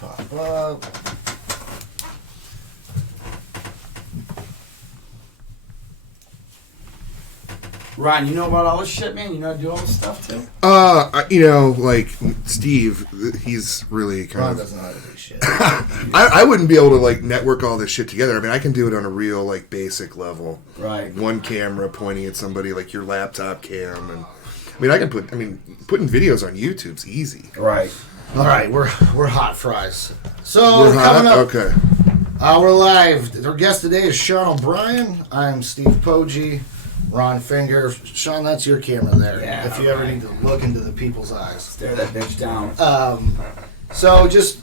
pop up. Ron, you know about all this shit, man? You know how to do all this stuff, too? Like Steve, he's really kind Ron of... doesn't know how to do shit. I wouldn't be able to, like, network all this shit together. I mean, I can do it on a real, like, basic level. Right. One camera pointing at somebody, like your laptop cam. And I mean, putting videos on YouTube's easy. Right. All right, we're hot fries. So, We're hot? coming up, Okay. we're live. Our guest today is Sean O'Brien. I'm Steve Poggi. Ron Finger. Sean, that's your camera there. Yeah, if you ever need to look into the people's eyes. Stare that bitch down. So just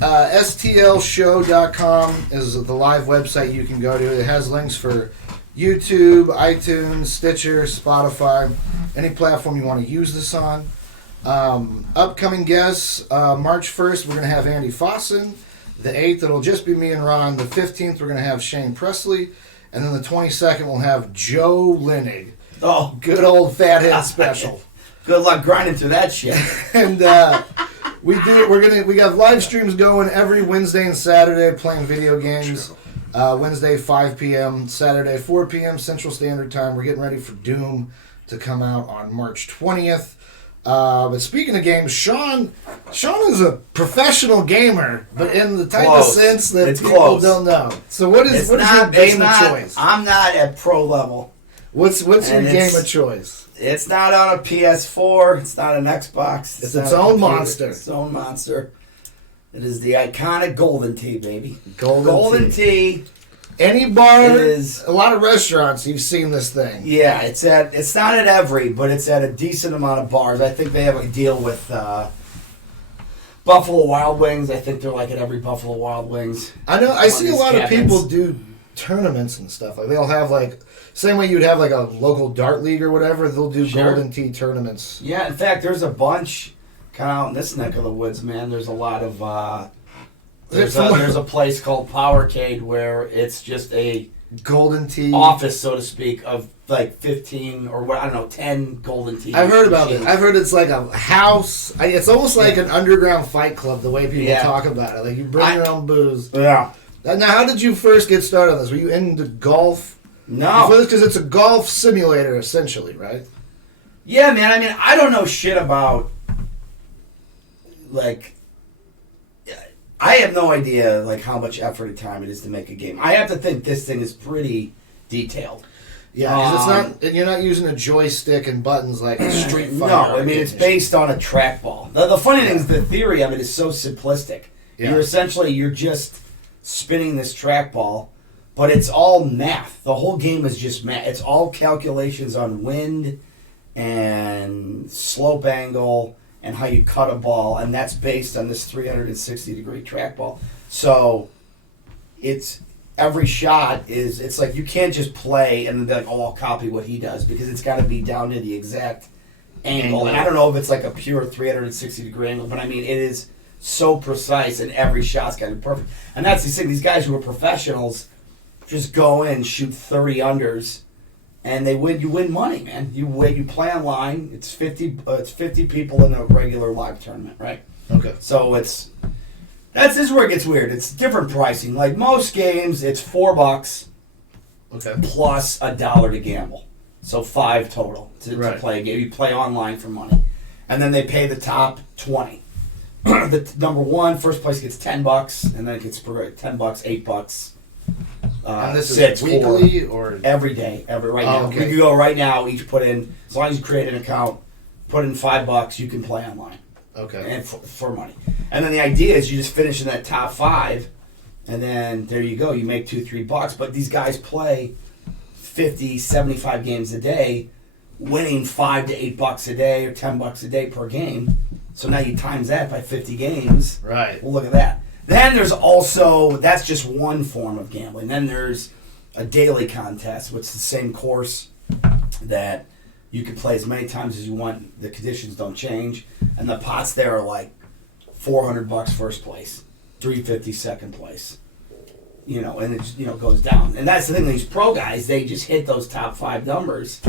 stlshow.com is the live website you can go to. It has links for YouTube, iTunes, Stitcher, Spotify, any platform you want to use this on. Upcoming guests, March 1st, we're going to have Andy Fossen. The 8th, it'll just be me and Ron. The 15th, we're going to have Shane Presley. And then the 22nd, we'll have Joe Linnig. Oh, Good old fathead special. good luck grinding through that shit. And we got live streams going every Wednesday and Saturday playing video games. Wednesday 5 p.m., Saturday 4 p.m. Central Standard Time. We're getting ready for Doom to come out on March 20th. But speaking of games, Sean is a professional gamer, but in the type of sense that people don't know. So what is your game of choice? I'm not at pro level. What's your game of choice? It's not on a PS4. It's not an Xbox. It's its own monster. It's its own monster. It is the iconic Golden Tee, baby. Golden Tee. Any bar, It is. a lot of restaurants, you've seen this thing. Yeah, it's not at every, but it's at a decent amount of bars. I think they have a deal with Buffalo Wild Wings. I think they're like at every Buffalo Wild Wings. I know. I see a lot of cabinets. people do tournaments and stuff. Like they'll have like same way you'd have like a local dart league or whatever. They'll do Sure. Golden Tee tournaments. Yeah, in fact, there's a bunch kind of out in this neck of the woods, man. There's a lot of there's a place called Powercade where it's just a Golden Tee office, so to speak, of like 15 or what I don't know, 10 Golden Tee. I've heard about it. I've heard it's like a house. It's almost like an underground fight club. The way people talk about it, like you bring your own booze. Yeah. Now, how did you first get started on this? Were you into golf? No. Because it's a golf simulator, essentially, right? Yeah, man. I mean, I don't know shit about like. I have no idea like how much effort and time it is to make a game. I have to think this thing is pretty detailed. Yeah, because it's not. And you're not using a joystick and buttons like a Street Fighter. No, I mean it's based on a trackball. The funny thing is the theory of it is so simplistic. Yeah. You're just spinning this trackball, but it's all math. The whole game is just math. It's all calculations on wind and slope angle and how you cut a ball, and that's based on this 360-degree trackball. So it's every shot is, it's like you can't just play and then be like, oh, I'll copy what he does, because it's got to be down to the exact angle. And I don't know if it's like a pure 360-degree angle, but I mean, it is so precise, and every shot's got to be perfect. And that's the thing, these guys who are professionals just go in, shoot 30 unders, and they win. You win money, man. You play online. It's 50 people in a regular live tournament, right? Okay. So this is where it gets weird. It's different pricing. Like most games, it's $4 Okay. plus $1 to gamble. So $5 total to play a game. You play online for money, and then they pay the top 20. The number one, first place gets $10, and then it gets $10, $8. And this $6, is weekly or every day, right now. Okay. We can go right now. Each put in, as long as you create an account, put in $5. You can play online. Okay. And for money. And then the idea is you just finish in that top 5, and then there you go. You make $2-3. But these guys play 50, 75 games a day, winning $5 to $8 a day or $10 a day per game. So now you times that by 50 games. Right. Well, look at that. Then there's also, that's just one form of gambling. Then there's a daily contest, which is the same course that you can play as many times as you want. The conditions don't change. And the pots there are like $400 first place, $350 second place. And it goes down. And that's the thing, these pro guys, they just hit those top 5 numbers.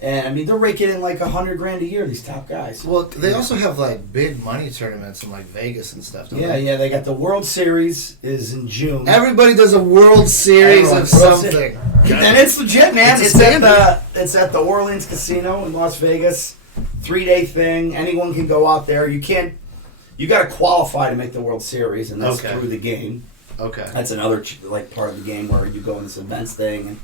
And I mean, they're raking in like $100,000 a year. These top guys. Well, they also have like big money tournaments in like Vegas and stuff. Don't they? Yeah. They got the World Series is in June. Everybody does a World Series Everyone. of something. And it's legit, man. It's a It's at the Orleans Casino in Las Vegas. 3-day thing. Anyone can go out there. You got to qualify to make the World Series, and that's Okay. through the game. Okay. That's another like part of the game where you go in this events thing, and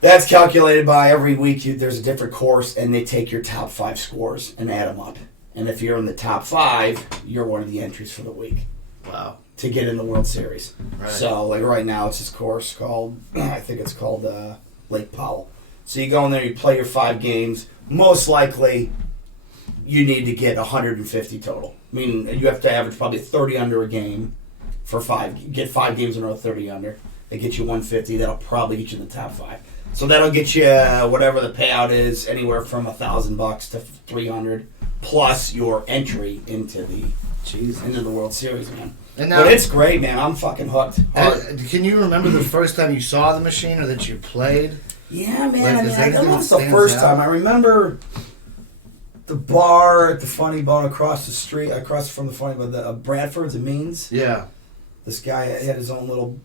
that's calculated by every week. There's a different course, and they take your top 5 scores and add them up. And if you're in the top 5, you're one of the entries for the week Wow. to get in the World Series. Right. So, like right now, it's this course called I think it's called Lake Powell. So you go in there, you play your 5 games. Most likely, you need to get 150 total. I mean, you have to average probably 30 under a game for 5. Get 5 games in a row, 30 under. They get you 150. That'll probably get you in the top 5. So that'll get you whatever the payout is, anywhere from $1,000 to $300, plus your entry into the World Series, man. And now, But it's great, man. I'm fucking hooked. can you remember the first time you saw the machine or that you played? Yeah, man. Like, I is mean, there I don't anything know that if it's the stands first out? time. I remember the bar at the Funny Bone across the street, across from the Funny Bone, the Bradford's and Means. Yeah. This guy had his own little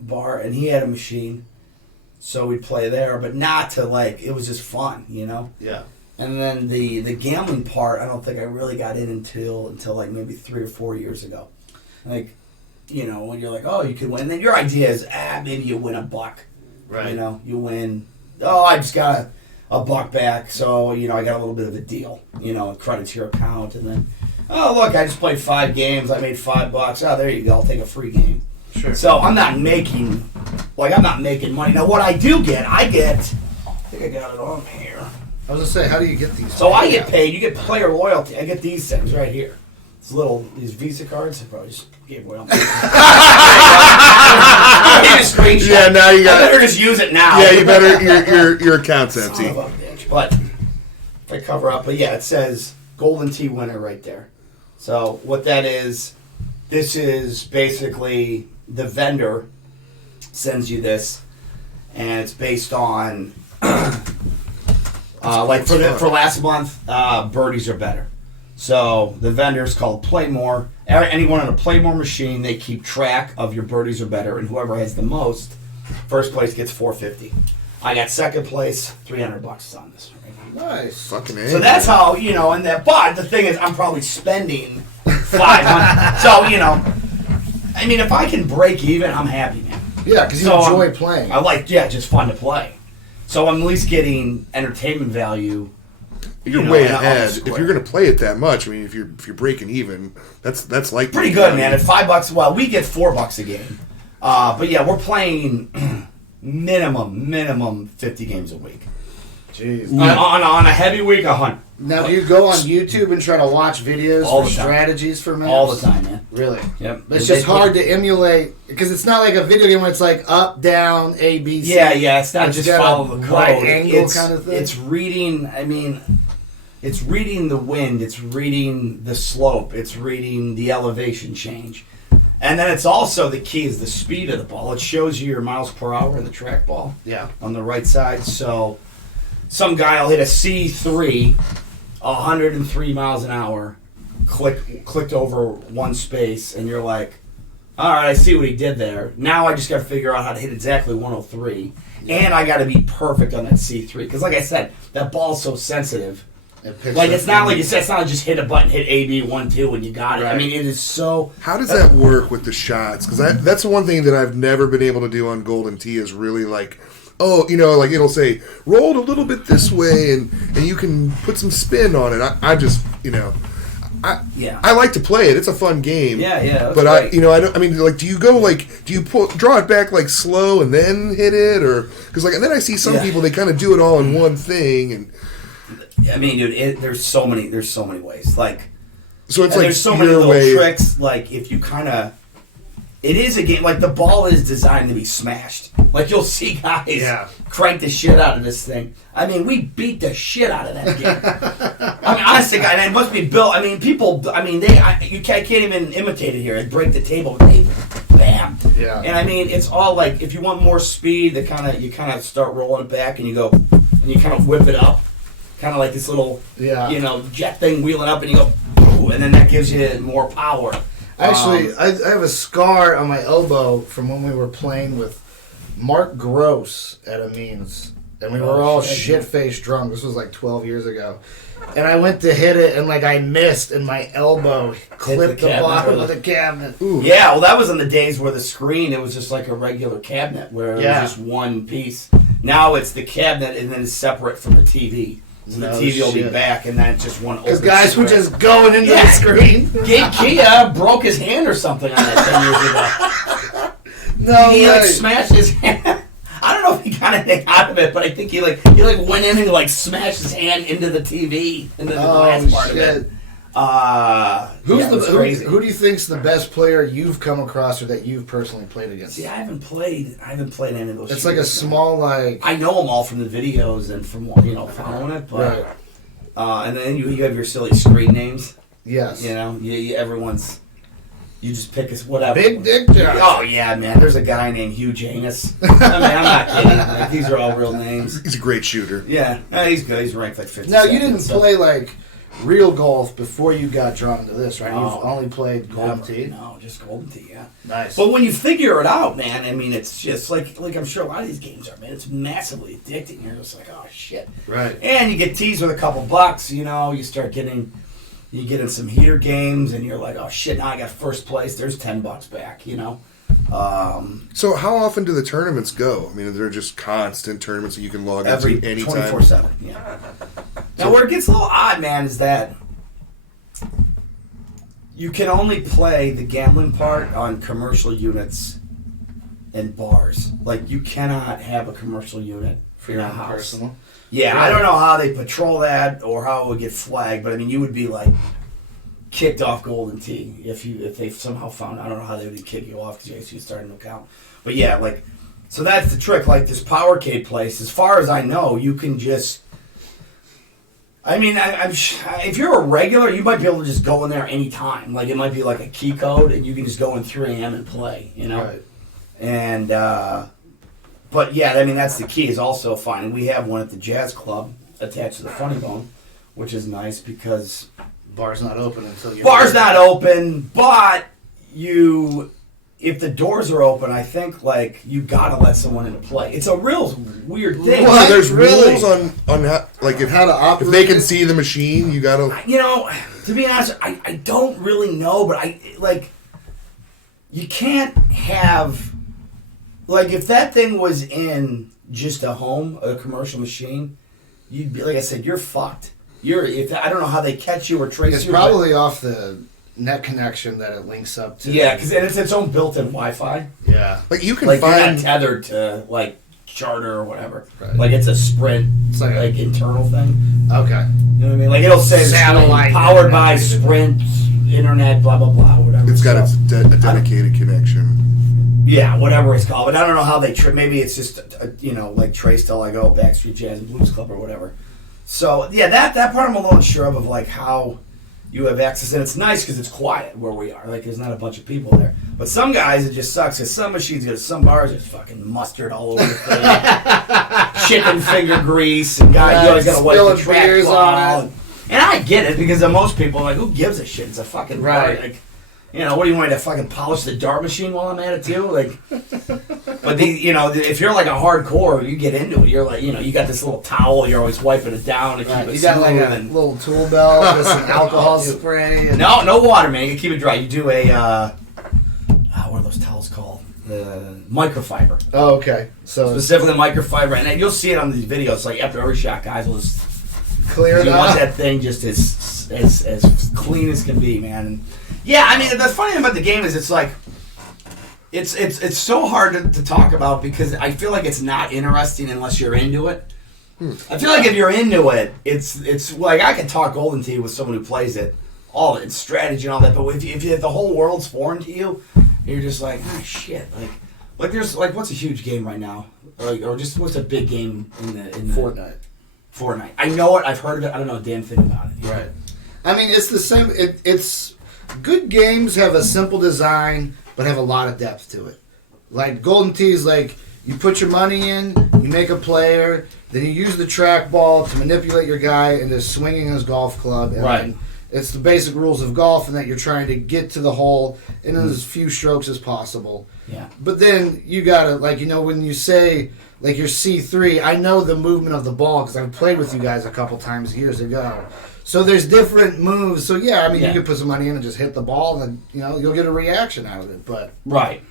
bar, and he had a machine. So we'd play there, but not to like, it was just fun, you know? Yeah. And then the gambling part, I don't think I really got in until like maybe 3 or 4 years ago. Like, you know, when you're like, oh, you could win. And then your idea is, maybe you win $1. Right. You know, you win. Oh, I just got a $1 back, so, you know, I got a little bit of a deal. You know, credit to your account. And then, oh, look, I just played 5 games. I made $5. Oh, there you go. I'll take a free game. Sure. So I'm not making money. Now, what I do get, I think I got it on here. I was gonna say, how do you get these? So I get paid. You get player loyalty. I get these things right here. These Visa cards. I probably just gave away. I need a screenshot. Yeah, now you got. I better just use it now. Yeah, you better. Your account's empty. Son of a bitch. But if I cover up, but yeah, it says Golden Tee winner right there. So what that is, this is basically the vendor sends you this, and it's based on like for last month, birdies are better. So the vendor's called Playmore. Anyone on a Playmore machine, they keep track of your birdies are better, and whoever has the most, first place gets $450. I got second place, $300 on this. Right? Nice. Fucking A. So that's how, you know, and that. But the thing is, I'm probably spending $500. So, you know, I mean, if I can break even, I'm happy, man. Yeah, because you So, enjoy playing. I like, just fun to play. So I'm at least getting entertainment value. You're you know, way and on the ahead. square. If you're gonna play it that much, I mean, if you're breaking even, that's like Pretty good, man. At $5, well, we get $4 a game. But yeah, we're playing minimum 50 games a week. Jeez. On a heavy week, 100. Now, do you go on YouTube and try to watch videos All for the time. strategies for maps? All the time, man. Really? Yep. It's just hard to emulate because it's not like a video game where it's like up, down, A, B, C. Yeah, it's not It's just got a follow the code. right angle It's kind of thing. It's reading. I mean, it's reading the wind. It's reading the slope. It's reading the elevation change, and then it's also the key is the speed of the ball. It shows you your miles per hour in the trackball Yeah. on the right side. So, some guy will hit a C3, 103 miles an hour, clicked over one space, and you're like, all right, I see what he did there. Now I just got to figure out how to hit exactly 103, and I got to be perfect on that C3 because, like I said, that ball's so sensitive. Like it's not like you said, it's not like just hit a button, hit A, B, 1, 2, and you got it. I Right. mean, it is so. How does that work with the shots? Because that's one thing that I've never been able to do on Golden Tee is really like, oh, you know, like it'll say rolled a little bit this way, and you can put some spin on it. I just, you know, Yeah. I like to play it. It's a fun game. Yeah, that's But great. I don't. I mean, like, do you go like, do you draw it back like slow and then hit it, or because like, and then I see some Yeah. people they kind of do it all in one thing, and I mean, dude, there's so many ways. Like, so it's and like there's so many your little way. tricks. Like, if you kind of, it is a game. Like, the ball is designed to be smashed. Like, you'll see guys Yeah. crank the shit out of this thing. I mean, we beat the shit out of that game. I mean, honestly, guy, and it must be built. I mean, people. I mean, you can't even imitate it here. It'd break the table. Bam. Yeah. And I mean, it's all like if you want more speed, you kind of start rolling it back, and you go. and you kind of whip it up, kind of like this little, Yeah. jet thing wheeling up, and you go, "Ooh," and then that gives you more power. Actually, I have a scar on my elbow from when we were playing with Mark Gross at Amin's. And we were all shit-faced drunk. This was like 12 years ago. And I went to hit it, and I missed, and my elbow clipped the bottom of the cabinet. Ooh. Yeah, well, that was in the days where the screen, it was just like a regular cabinet where it was just one piece. Now it's the cabinet, and then it's separate from the TV. So the TV will be back, and then it's just one open. Because guys were square. just going into the screen. Gabe Kia broke his hand or something on that 10 years ago. No He way. smashed his hand. I don't know if he got anything out of it, but I think he went in and smashed his hand into the TV, into the glass part of it. Crazy. Who do you think's the best player you've come across or that you've personally played against? See, I haven't played any of those. It's like a small I know them all from the videos and from following it, but and then you have your silly screen names. Yes. Everyone's. You just pick whatever. Big Dick Josh. Oh yeah, man. There's a guy named Hugh Janus. I mean, I'm not kidding. These are all real names. He's a great shooter. Yeah, he's good. He's ranked like 50. Now you didn't play real golf before you got drawn to this, right? You've only played Golden Tee. No, just Golden Tee. Yeah. Nice. But when you figure it out, man, I mean, it's just like I'm sure a lot of these games are, man. It's massively addicting. You're just like, oh shit. Right. And you get teased with a couple bucks. You start getting. You get in some heater games, and you're like, "Oh shit! Now I got first place. There's $10 back." So how often do the tournaments go? I mean, they're just constant tournaments that you can log Every into anytime. 24/7. Yeah. Now, where it gets a little odd, man, is that you can only play the gambling part on commercial units and bars. Like, you cannot have a commercial unit for your house. Personal. Yeah, Right. I don't know how they patrol that or how it would get flagged, but I mean, you would be kicked off Golden Tee if they somehow found. I don't know how they would kick you off because you started an account. But yeah, so that's the trick. Like this Powercade place, as far as I know, you can just. I mean, if you're a regular, you might be able to just go in there anytime. Like it might be like a key code, and you can just go in 3 a.m. and play. Right. And. But yeah, I mean that's the key is also finding. We have one at the Jazz Club attached to the Funny Bone, which is nice because Bar's not open until you're bar's not open. But if the doors are open, I think you gotta let someone in to play. It's a real weird thing. Well, there's Really? rules on how How to operate if they can it? see the machine, you gotta. To be honest, I don't really know, but you can't have. If that thing was in just a home, a commercial machine, you'd be like I said, you're fucked. I don't know how they catch you or trace It's you. probably off the net connection that it links up to. Yeah, because it's its own built-in Wi-Fi. Yeah. You can You're find. not tethered to Charter or whatever. Right. It's a Sprint, It's like internal thing. Okay. You know what I mean? It'll say Satellite powered by internet. Sprint, internet, blah blah blah, whatever. It's got So- a dedicated connection. Yeah, whatever it's called. But I don't know how they maybe it's just Trace till I go Backstreet Jazz and Blues Club or whatever. So yeah, that part I'm a little unsure of how you have access, and it's nice because it's quiet where we are. There's not a bunch of people there. But some guys it just sucks because some machines get some bars there's fucking mustard all over the thing, chicken finger grease, and guys you always got to wipe the spilling beers track on it. And I get it because most people who gives a shit? It's a fucking bar. Right. What do you want me to fucking polish the dart machine while I'm at it too? But if you're a hardcore, you get into it. You're you got this little towel. You're always wiping it down to keep it You got smooth. a little tool belt with some alcohol spray. And No water, man. You can keep it dry. You do a what are those towels called? The microfiber. Oh, okay. So Specifically microfiber, and you'll see it on these videos. After every shot, guys will just clear it you want up. that thing just as clean as can be, man. And yeah, I mean the funny thing about the game is it's so hard to talk about because I feel like it's not interesting unless you're into it. I feel like if you're into it, it's I can talk Golden Tee with someone who plays it, all of it, strategy and all that. But if the whole world's foreign to you, you're just shit. There's what's a huge game right now, or just what's a big game in the Fortnite. Fortnite. I know it. I've heard of it. I don't know a damn thing about it. Right. I mean, it's the same. It's good games have a simple design, but have a lot of depth to it. Golden Tee is You put your money in, you make a player, then you use the trackball to manipulate your guy into swinging his golf club. And Right. then it's the basic rules of golf, and that you're trying to get to the hole in as few strokes as possible. Yeah. But then you gotta, like, when you say, like, you're C3, I know the movement of the ball because I've played with you guys a couple times years ago. So there's different moves. So yeah, I mean, Yeah. you could put some money in and just hit the ball, and you'll get a reaction out of it. But Right.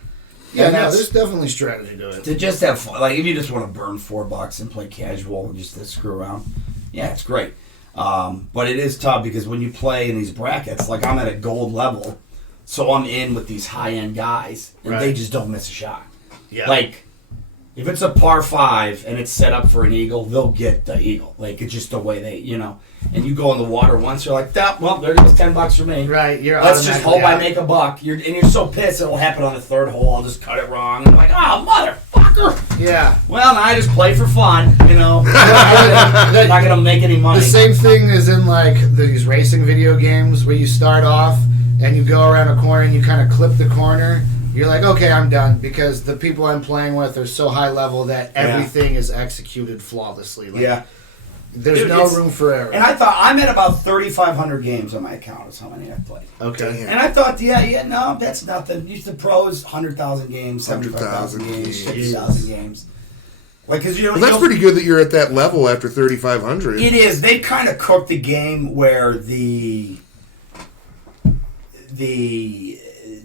yeah, And no, that's- there's definitely strategy to it. To just have fun, like if you just want to burn $4 and play casual, just to screw around, yeah, it's great. But it is tough because when you play in these brackets, like I'm at a gold level, so I'm in with these high end guys, and they Right. just don't miss a shot. Yeah. Like if it's a par 5 and it's set up for an eagle, they'll get the eagle. Like it's just the way they, And you go in the water once, you're like, well, there goes $10 for me. Right, you're Let's just hope I automatically make a buck. You're so pissed it'll happen on the 3rd hole. I'll just cut it wrong. And you're like, oh, motherfucker. out. Yeah. Well, now I just play for fun, I'm not gonna make any money. The same thing is in like these racing video games where you start off and you go around a corner and you kind of clip the corner. You're like, okay, I'm done because the people I'm playing with are so high level that everything is executed flawlessly. Like, Yeah. There's Dude, no it's- room for error. And I thought I'm at about 3,500 games on my account. Is how many I've played. Okay. And I thought, no, that's nothing. Use the pros, 100,000 games, 75,000 games, 50,000 games. Like, because Well, that's pretty good that you're at that level after 3,500. It is. They kind of cooked the game where the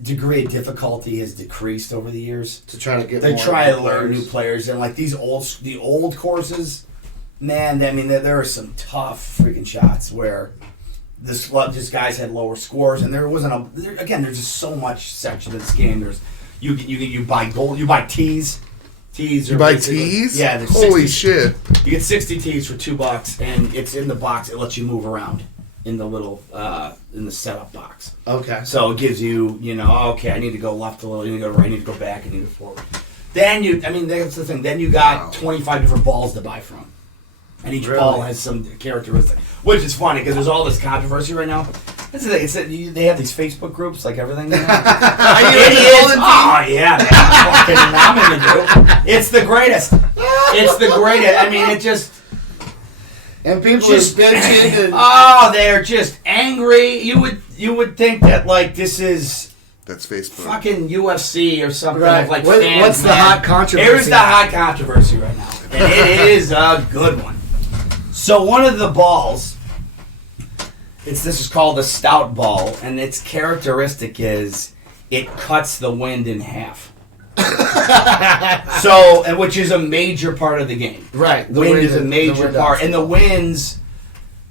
degree of difficulty has decreased over the years. To try to get They more try to new learn players. new players, and like the old courses, man. I mean, there are some tough freaking shots where just guys had lower scores, and there wasn't there's just so much section of this game. There's you buy gold, you buy tees. Tees You are buy basically- tees? Yeah, there's Holy 60 shit. You get 60 tees for $2, and it's in the box. It lets you move around in the little in the setup box. Okay. So it gives you, okay, I need to go left a little, I need to go right, I need to go back, I need to go forward. Then that's the thing. Then you got 25 different balls to buy from. And each Really? ball has some characteristic, which is funny because there's all this controversy right now. This is they have these Facebook groups like everything. Idiots! Oh yeah, man. I'm in the group. It's the greatest. It's the greatest. I mean, it just. And people Just are bitching. And, they're just angry. You would think that like this is That's Facebook. fucking UFC or something. Right. Of like What's the hot controversy? Here's the hot controversy right now, and it is a good one. So one of the balls, this is called the stout ball, and its characteristic is it cuts the wind in half. So, which is a major part of the game. Right. Wind is a major part, and the winds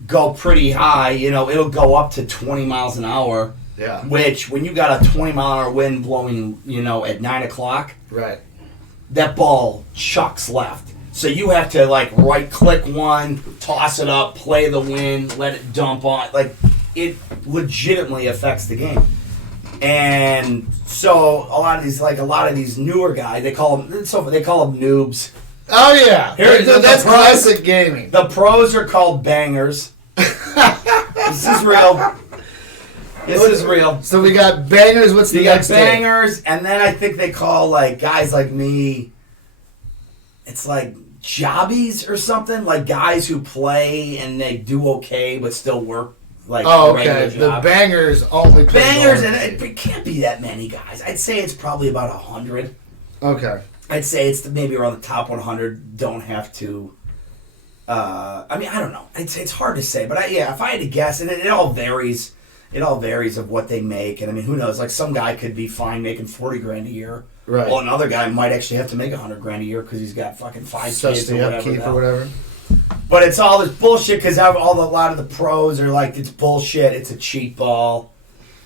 go pretty high. It'll go up to 20 miles an hour. Yeah. Which, when you got a 20-mile-an-hour wind blowing, at 9 o'clock, Right. that ball chucks left. So you have to like right-click one, toss it up, play the wind, let it dump on. Like it legitimately affects the game. And so a lot of these newer guys, they call them noobs. Oh yeah. That's the classic gaming. The pros are called bangers. This is real. This is real. So we got bangers. What's the You got next thing? bangers, and then I think they call like guys like me. It's like jobbies or something, like guys who play and they do okay but still work like Oh, a regular okay. The job. bangers only play Bangers, golf. and it can't be that many guys. I'd say it's probably about 100. Okay. I'd say it's maybe around the top 100. Don't have to. I mean, I don't know. It's hard to say, but if I had to guess, and it all varies. It all varies of what they make, and I mean, who knows? Like some guy could be fine making $40,000 a year. Right. Well, another guy might actually have to make $100,000 a year because he's got fucking 5 Such kids or the whatever. upkeep the or hell. whatever. But it's all this bullshit because a lot of the pros are like, it's bullshit. It's a cheap ball,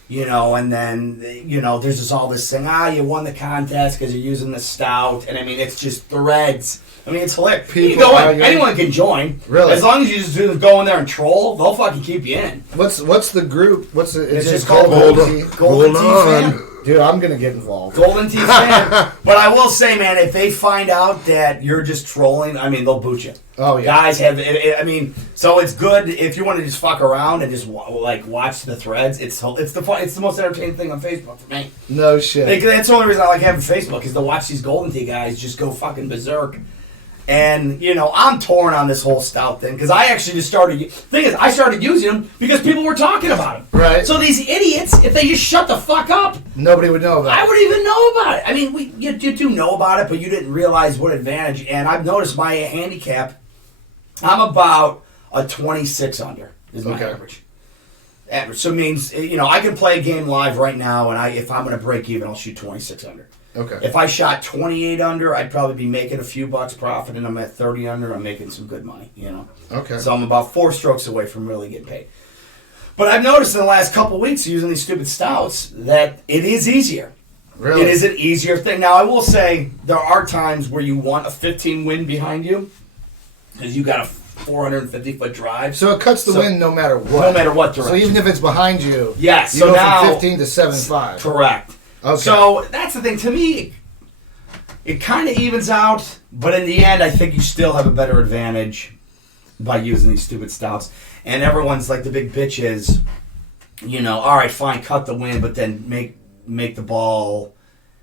And then there's just all this thing. You won the contest because you're using the stout, and I mean, it's just threads I mean, it's hilarious. People You can go in. arguing. Anyone can join. Really? As long as you just go in there and troll, they'll fucking keep you in. What's the group? What's it? It's just called called Golden Tee? Golden Hold Tee on. fan. Dude, I'm gonna get involved. Golden Tee fan. But I will say, man, if they find out that you're just trolling, I mean, they'll boot you. Oh, yeah. Guys have. I mean, so it's good if you want to just fuck around and just watch the threads. It's the most entertaining thing on Facebook for me. No shit. That's the only reason I like having Facebook is to watch these Golden Tee guys just go fucking berserk. And, I'm torn on this whole stout thing because I actually just started. Thing is, I started using them because people were talking about them. Right. So these idiots, if they just shut the fuck up, Nobody would know about I it. wouldn't even know about it. I mean, you do know about it, but you didn't realize what advantage. And I've noticed my handicap, I'm about a 26 under is my Okay. average. So it means, I can play a game live right now, and if I'm going to break even, I'll shoot 26 under. Okay. If I shot 28 under, I'd probably be making a few bucks profit, and I'm at 30 under, I'm making some good money, Okay. So I'm about 4 strokes away from really getting paid. But I've noticed in the last couple weeks using these stupid stouts that it is easier. Really? It is an easier thing. Now, I will say there are times where you want a 15 wind behind you because you got a 450-foot drive. So it cuts the So- wind no matter what. No matter what So direction. even if it's behind you, Yes, you so go now- from 15 to 7.5. Correct. Okay. So that's the thing. To me, it kind of evens out, but in the end, I think you still have a better advantage by using these stupid stouts. And everyone's like, the big bitch is, all right, fine, cut the wind, but then make the ball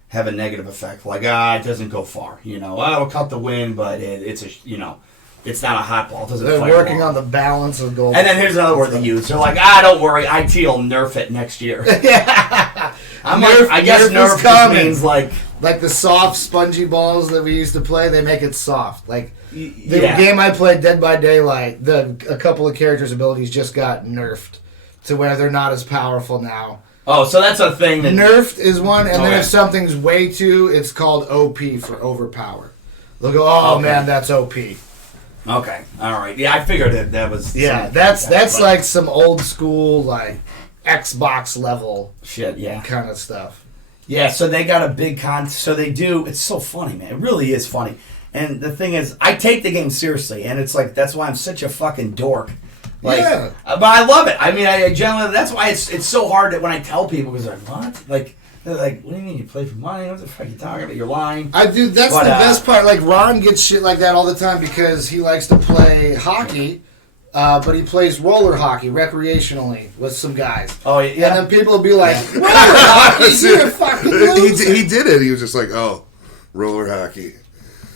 have a negative effect. Like, it doesn't go far. It'll cut the wind, but it's it's not a hot ball. It doesn't They're fire working long. on the balance of goal. And then here's another word they use. They're like, don't worry, IT will nerf it next year. I'm Nerf- like, I guess nerf is nerf just coming. means like, Like the soft, spongy balls that we used to play, they make it soft. Like the yeah. game I played, Dead by Daylight, a couple of characters' abilities just got nerfed to where they're not as powerful now. Oh, so that's a thing that Nerfed is one, and then Okay. if something's way too, it's called OP for overpower. They'll go, oh Okay. man, that's OP. Okay, all right. Yeah, I figured that was. Yeah, something that's like that, but- like some old school like Xbox level shit. Yeah, kind of stuff. yeah. So they got a big So they do. It's so funny, man. It really is funny. And the thing is, I take the game seriously, and it's like that's why I'm such a fucking dork. Like, Yeah. But I love it. I mean, I generally that's why it's so hard that when I tell people because they're like, what? Like they're like, what do you mean you play for money? What the fuck are you talking about? You're lying. I do. That's But, the best part. Like Ron gets shit like that all the time because he likes to play hockey, but he plays roller hockey recreationally with some guys. Oh yeah. And then people will be like, roller hockey, you're a fucking loser. he did it. He was just like, oh, roller hockey.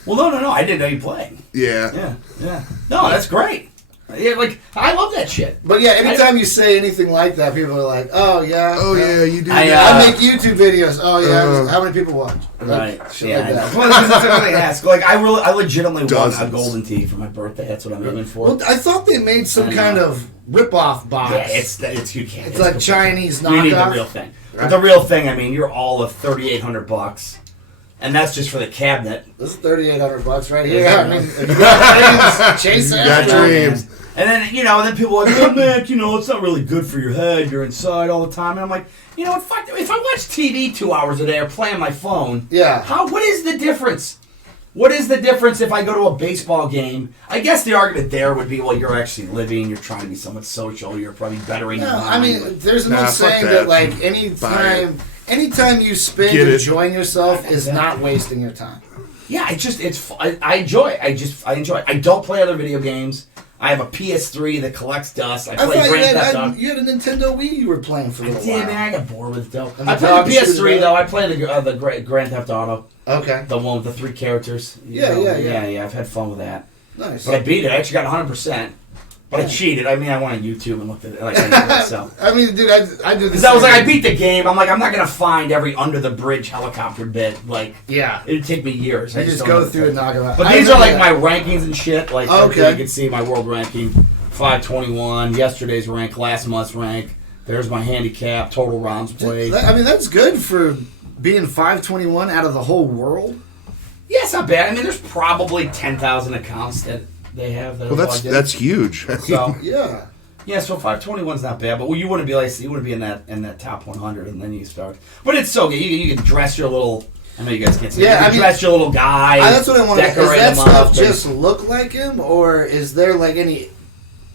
Well, no. I didn't know you played. Yeah. Yeah. No, that's great. Yeah, like I love that shit. But yeah, anytime you say anything like that, people are like, oh yeah. Oh yeah, you do. I, that. I make YouTube videos. Oh yeah. Uh, How many people watch? Right. Like, shit Yeah. like I know. that. Well, that's what they ask. Like I legitimately won a Dozens. golden tee for my birthday. That's what I'm aiming for. Well, I thought they made some I know. kind of rip-off box. Yeah, it's you can't. It's like Chinese You need the knockoff. real thing. Right. But the real thing, I mean, you're all of $3,800, and that's just for the cabinet. This is $3,800 right here. I mean, if you got chase You it. got after. dreams. And then then people are like, oh man, it's not really good for your head. You're inside all the time, and I'm like, what? Fuck. If I watch TV 2 hours a day or play on my phone, Yeah. What is the difference? What is the difference if I go to a baseball game? I guess the argument there would be, well, you're actually living, you're trying to be somewhat social, you're probably bettering your No, mind. I mean, there's an Nah, old fuck saying that. that like Buy anytime you spend Get it. enjoying yourself is Exactly. not wasting your time. yeah, I enjoy it. I enjoy it. I don't play other video games. I have a PS3 that collects dust. I I play thought Grand Theft Auto. you had a Nintendo Wii you were playing for a I little did, while. man. I got bored with it though. And I the played dog the shooter, PS3 though. I played the Grand Theft Auto, Okay, the one with the 3 characters. Yeah. I've had fun with that. nice. But I beat it. I actually got 100%. But I cheated. I mean, I went on YouTube and looked at it. Like, I did it, so. I mean, dude, I do this. Because I was like, I beat the game. I'm like, I'm not gonna find every under the bridge helicopter bit. Like, Yeah, it'd take me years. you I just don't go know. through and knock it out. But I these are like remember my rankings and shit. Like, Okay. you can see my world ranking: 521. Yesterday's rank, last month's rank. There's my handicap, total rounds played. that. I mean, that's good for being 521 out of the whole world. Yeah, it's not bad. I mean, there's probably 10,000 accounts that they have. That Well, are logged in. that's huge. So Yeah. yeah, so 521's not bad, but you wouldn't be in that top 100, and then you start. But it's so good. You can dress your little I know you guys can't see. Yeah, you I mean, dress your little guy. That's what I want to. Does decorate that him stuff up, just look like him, or is there like any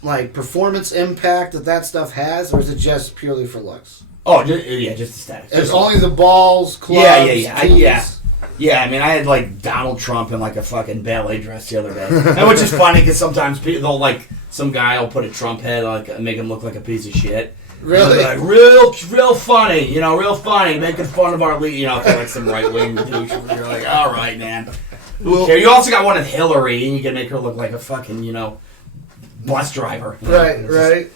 like performance impact that stuff has, or is it just purely for looks? Oh, just aesthetics. It's Just only the balls, clubs, Yeah. keys. Yeah, I mean, I had like Donald Trump in like a fucking ballet dress the other day, and which is funny because sometimes they'll like some guy will put a Trump head like and make him look like a piece of shit. Really? Like, real funny, real funny, making fun of our lead, if they're like some right wing douche. You're like, all right, man. Well, You also got one of Hillary, and you can make her look like a fucking, bus driver. Right.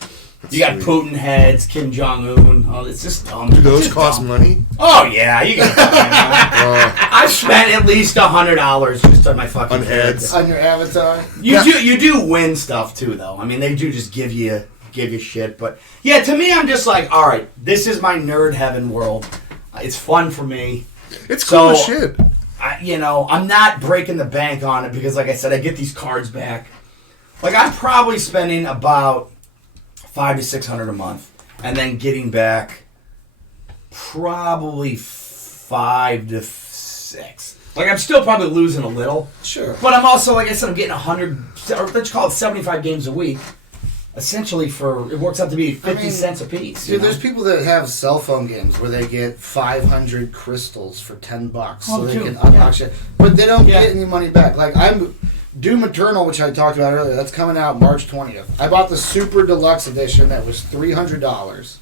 You got Putin heads, Kim Jong Un. Oh, it's just dumb. do those It's just cost dumb. money? Oh yeah, you got. I've spent at least $100 just on my fucking On heads. On your avatar. You do win stuff too, though. I mean, they do just give you shit, but yeah, to me, I'm just like, all right, this is my nerd heaven world. It's fun for me. It's cool as So- shit. I'm not breaking the bank on it because, like I said, I get these cards back. Like I'm probably spending about $500 to $600 a month, and then getting back probably $5 to $6. Like I'm still probably losing a little, Sure. but I'm also, like I said, I'm getting 100, or let's call it 75 games a week. Essentially, it works out to be 50 cents a piece. Dude, there's people that have cell phone games where they get 500 crystals for $10, so they can unlock shit, but they don't get any money back. Like Doom Eternal, which I talked about earlier, that's coming out March 20th. I bought the Super Deluxe Edition that was $300.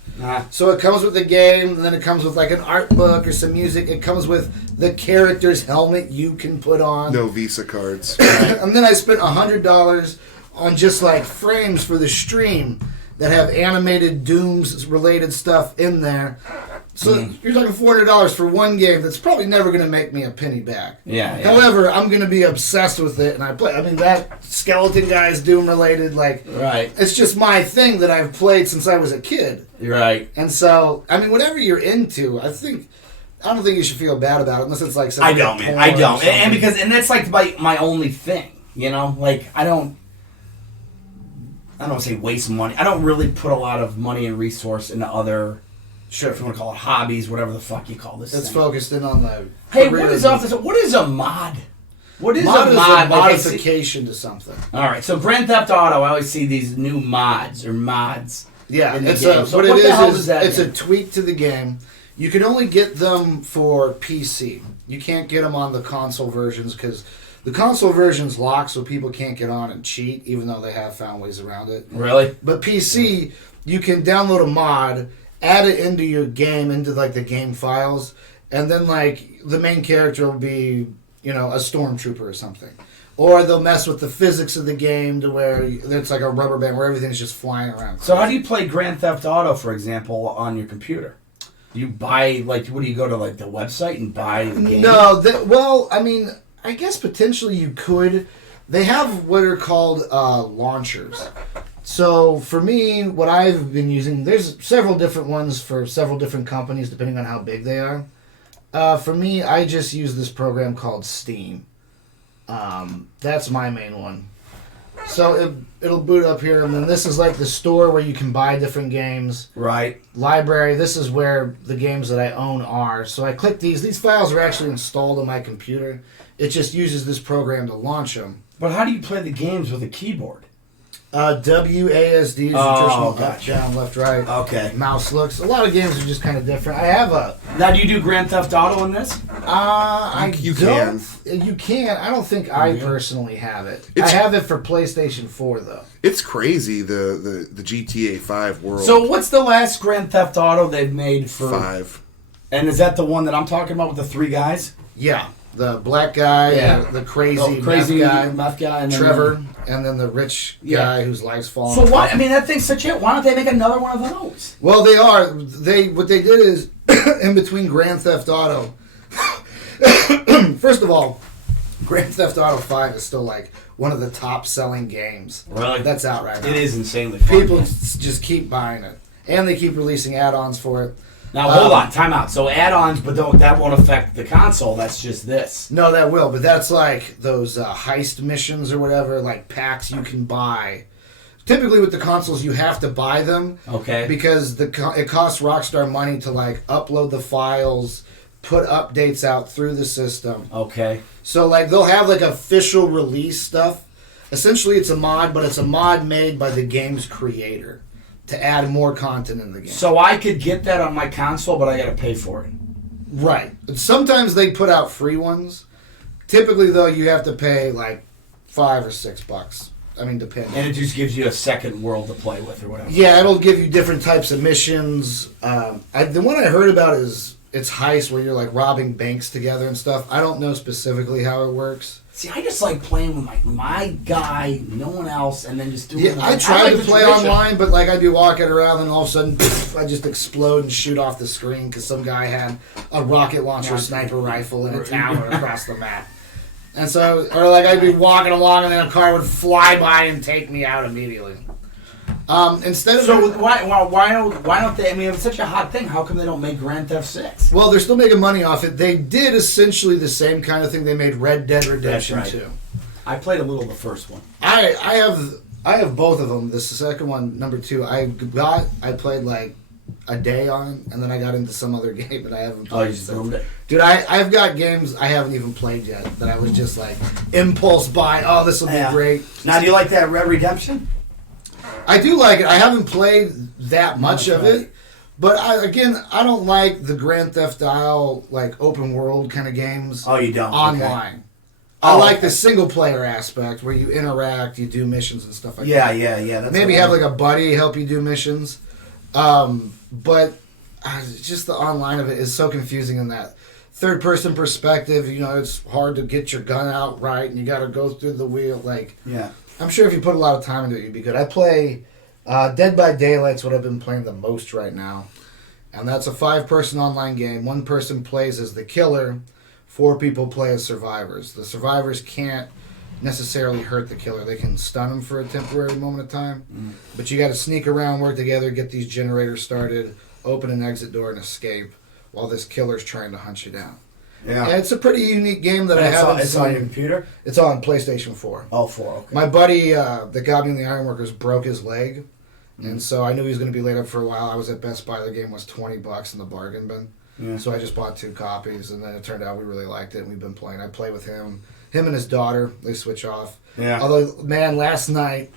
So it comes with the game, and then it comes with like an art book or some music. It comes with the character's helmet you can put on. No Visa cards. And then I spent $100 on just like frames for the stream that have animated Dooms related stuff in there. So you're talking $400 for one game that's probably never going to make me a penny back. Yeah. However, I'm going to be obsessed with it, and I play. I mean, that Skeleton Guy is Doom related. Like, Right. it's just my thing that I've played since I was a kid. Right. And so, I mean, whatever you're into, I don't think you should feel bad about it unless it's like I something. don't, man. I don't. And that's like my only thing, Like, I don't want to say waste money. I don't really put a lot of money and resource into other, Sure. if you want to call it hobbies, whatever the fuck you call this It's thing. focused in on the. Hey, career what is of off this? What is a mod? What is Mod a is mod? a Like, I see- modification to something. all right, so Grand Theft Auto, I always see these new mods or mods. Yeah, in the it's game. So what what it the hell is does that it's mean? a tweak to the game. You can only get them for PC. You can't get them on the console versions because the console version's locked, so people can't get on and cheat, even though they have found ways around it. Really? But PC, you can download a mod, add it into your game, into like the game files, and then like the main character will be, a stormtrooper or something. Or they'll mess with the physics of the game to where it's like a rubber band where everything's just flying around. So how do you play Grand Theft Auto, for example, on your computer? You buy, like, what do you go to, like, the website and buy the game? No, I mean, I guess potentially you could. They have what are called launchers. So for me, what I've been using, there's several different ones for several different companies depending on how big they are. For me, I just use this program called Steam. That's my main one. So it'll boot up here, and then this is like the store where you can buy different games. Right. Library, this is where the games that I own are. So I click these. These files are actually installed on my computer. It just uses this program to launch them. But how do you play the games with a keyboard? WASD is traditional up, gotcha. down, left, right. Okay. Mouse looks. A lot of games are just kind of different. I have a. Now, do you do Grand Theft Auto in this? You can. You can. I don't think I personally have it. I have it for PlayStation 4 though. It's crazy the GTA 5 world. So what's the last Grand Theft Auto they've made for... 5. And is that the one that I'm talking about with the 3 guys? Yeah, the black guy, Yeah. the crazy, crazy meth guy, and then Trevor, and then the rich guy whose life's falling. So why? apart. I mean, that thing's such a... Why don't they make another one of those? Well, they are. What they did is in between Grand Theft Auto. First of all, Grand Theft Auto 5 is still like one of the top selling games. Really? That's out right now. It is insanely fun. People just keep buying it, and they keep releasing add-ons for it. Now, hold on. Time out. So add-ons, but that won't affect the console. That's just this. No, that will, but that's like those heist missions or whatever, like packs you can buy. Typically with the consoles, you have to buy them. Okay. Because it costs Rockstar money to like upload the files, put updates out through the system. Okay. So like they'll have like official release stuff. Essentially, it's a mod, but it's a mod made by the game's creator to add more content in the game. So I could get that on my console, but I got to pay for it. Right. Sometimes they put out free ones. Typically, though, you have to pay like $5 or $6. I mean, depending. And it just gives you a second world to play with or whatever. Yeah, it'll give you different types of missions. The one I heard about is it's heist where you're like robbing banks together and stuff. I don't know specifically how it works. See, I just like playing with my guy, no one else, and then just doing. Yeah, I try to play online, but like I'd be walking around and all of a sudden I just explode and shoot off the screen because some guy had a rocket launcher sniper rifle in a tower across the map. And so, or like I'd be walking along and then a car would fly by and take me out immediately. Instead of So why don't they? I mean, it's such a hot thing. How come they don't make Grand Theft 6? well, they're still making money off it. They did essentially the same kind of thing they made Red Dead Redemption That's right. 2. I played a little of the first one. I have both of them. The second one, number 2, I played like a day on, and then I got into some other game that I haven't played. Oh, you just boomed it. Dude, I've got games I haven't even played yet that I was just like impulse buy. Oh, this will be great. Now, do you like that Red Redemption? I do like it. I haven't played that much of right. it, but I don't like the Grand Theft style like open world kind of games. Oh, you don't? Online. Okay. I like okay. the single player aspect where you interact, you do missions and stuff like Yeah, that. yeah. That's Maybe what have like a buddy help you do missions. But just the online of it is so confusing in that third person perspective. You know, it's hard to get your gun out right, and you got to go through the wheel. Like, Yeah. I'm sure if you put a lot of time into it, you'd be good. I play Dead by Daylight's what I've been playing the most right now, and that's a 5-person online game. 1 person plays as the killer, 4 people play as survivors. The survivors can't necessarily hurt the killer. They can stun him for a temporary moment of time, but you got to sneak around, work together, get these generators started, open an exit door, and escape while this killer's trying to hunt you down. Yeah. And it's a pretty unique game that I haven't It's on your computer? It's on PlayStation 4. Oh, 4, okay. My buddy that got me in the Ironworkers broke his leg, and so I knew he was going to be laid up for a while. I was at Best Buy. The game was $20 in the bargain bin. Yeah. So I just bought 2 copies, and then it turned out we really liked it, and we've been playing. I play with him and his daughter. They switch off. Yeah. Although, man, last night,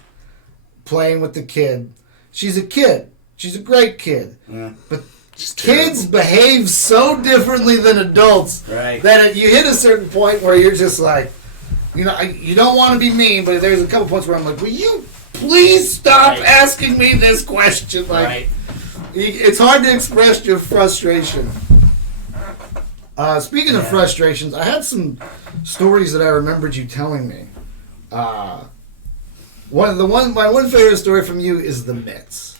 playing with the kid, she's a kid. She's a great kid. Yeah. But kids behave so differently than adults Right. that you hit a certain point where you're just like, you know, you don't want to be mean, but there's a couple points where I'm like, will you please stop Right. asking me this question? Like, Right. it's hard to express your frustration. Speaking of frustrations, I had some stories that I remembered you telling me. My one favorite story from you is the mitts.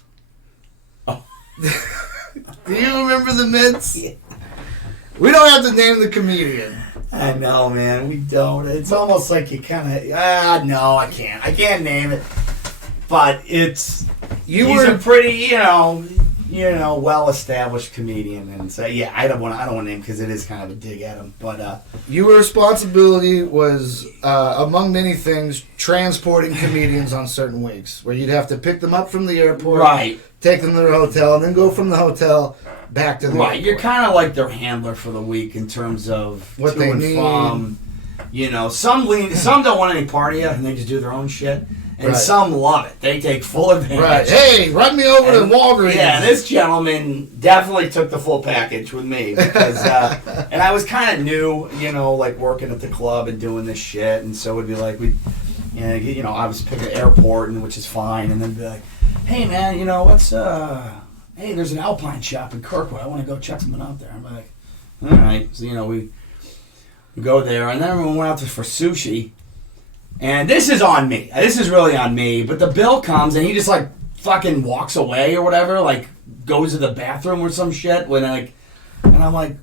Oh. Do you remember the mitts? Yeah. We don't have to name the comedian. I know, man. We don't. It's almost like you kind of. No, I can't. I can't name it. But he's a pretty, well-established comedian, and so yeah, I don't want to name him because it is kind of a dig at him. But your responsibility was, among many things, transporting comedians on certain weeks, where you'd have to pick them up from the airport, right, take them to their hotel, and then go from the hotel back to the right. airport. You're kind of like their handler for the week in terms of What to they and need. from. Some don't want any party and they just do their own shit. And Right. some love it. They take full advantage. Right. Hey, run me over to Walgreens. Yeah, this gentleman definitely took the full package with me because, and I was kind of new, like working at the club and doing this shit, and so it'd be like I was picking an airport, and which is fine, and then be like, hey man, what's hey, there's an Alpine shop in Kirkwood. I want to go check something out there. I'm like, all right, so we go there, and then we went out for sushi. And this is on me. This is really on me. But the bill comes and he just like fucking walks away or whatever, like goes to the bathroom or some shit. And I'm like,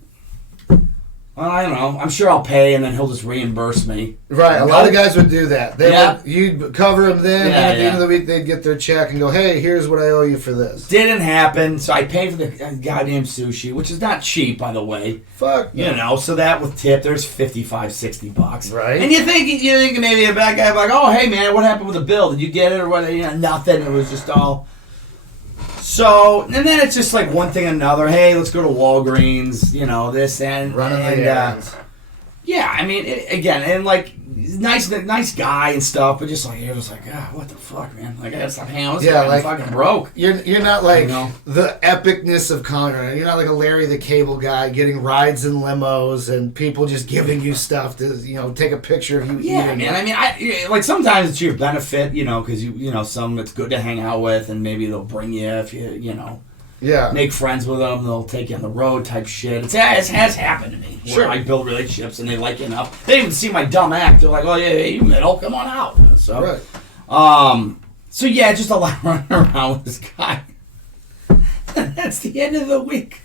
well, I don't know. I'm sure I'll pay and then he'll just reimburse me. Right. A lot of guys would do that. You'd cover them then, and at the end of the week they'd get their check and go, hey, here's what I owe you for this. Didn't happen. So I paid for the goddamn sushi, which is not cheap, by the way. Fuck. So that with tip, there's $55, $60. Right. And you think maybe a bad guy like, oh, hey, man, what happened with the bill? Did you get it or what? Nothing. It was just all... So, and then it's just like one thing another. Hey, let's go to Walgreens, this and Running the errands. yeah, I mean, again, and like nice guy and stuff, but just like you're just like, what the fuck, man? Like I gotta stop hanging out with this guy. I'm fucking broke. You're not like You know? the epicness of Conrad. You're not like a Larry the Cable Guy getting rides in limos and people just giving you stuff to take a picture of you Yeah, eating. man. I mean, I like sometimes it's your benefit, because some it's good to hang out with, and maybe they'll bring you if you Yeah. make friends with them. They'll take you on the road type shit. It has happened to me. Sure. Where I build relationships and they like you enough. They even see my dumb act. They're like, oh yeah, you middle, come on out. So, Right. so yeah, just a lot running around with this guy. That's the end of the week.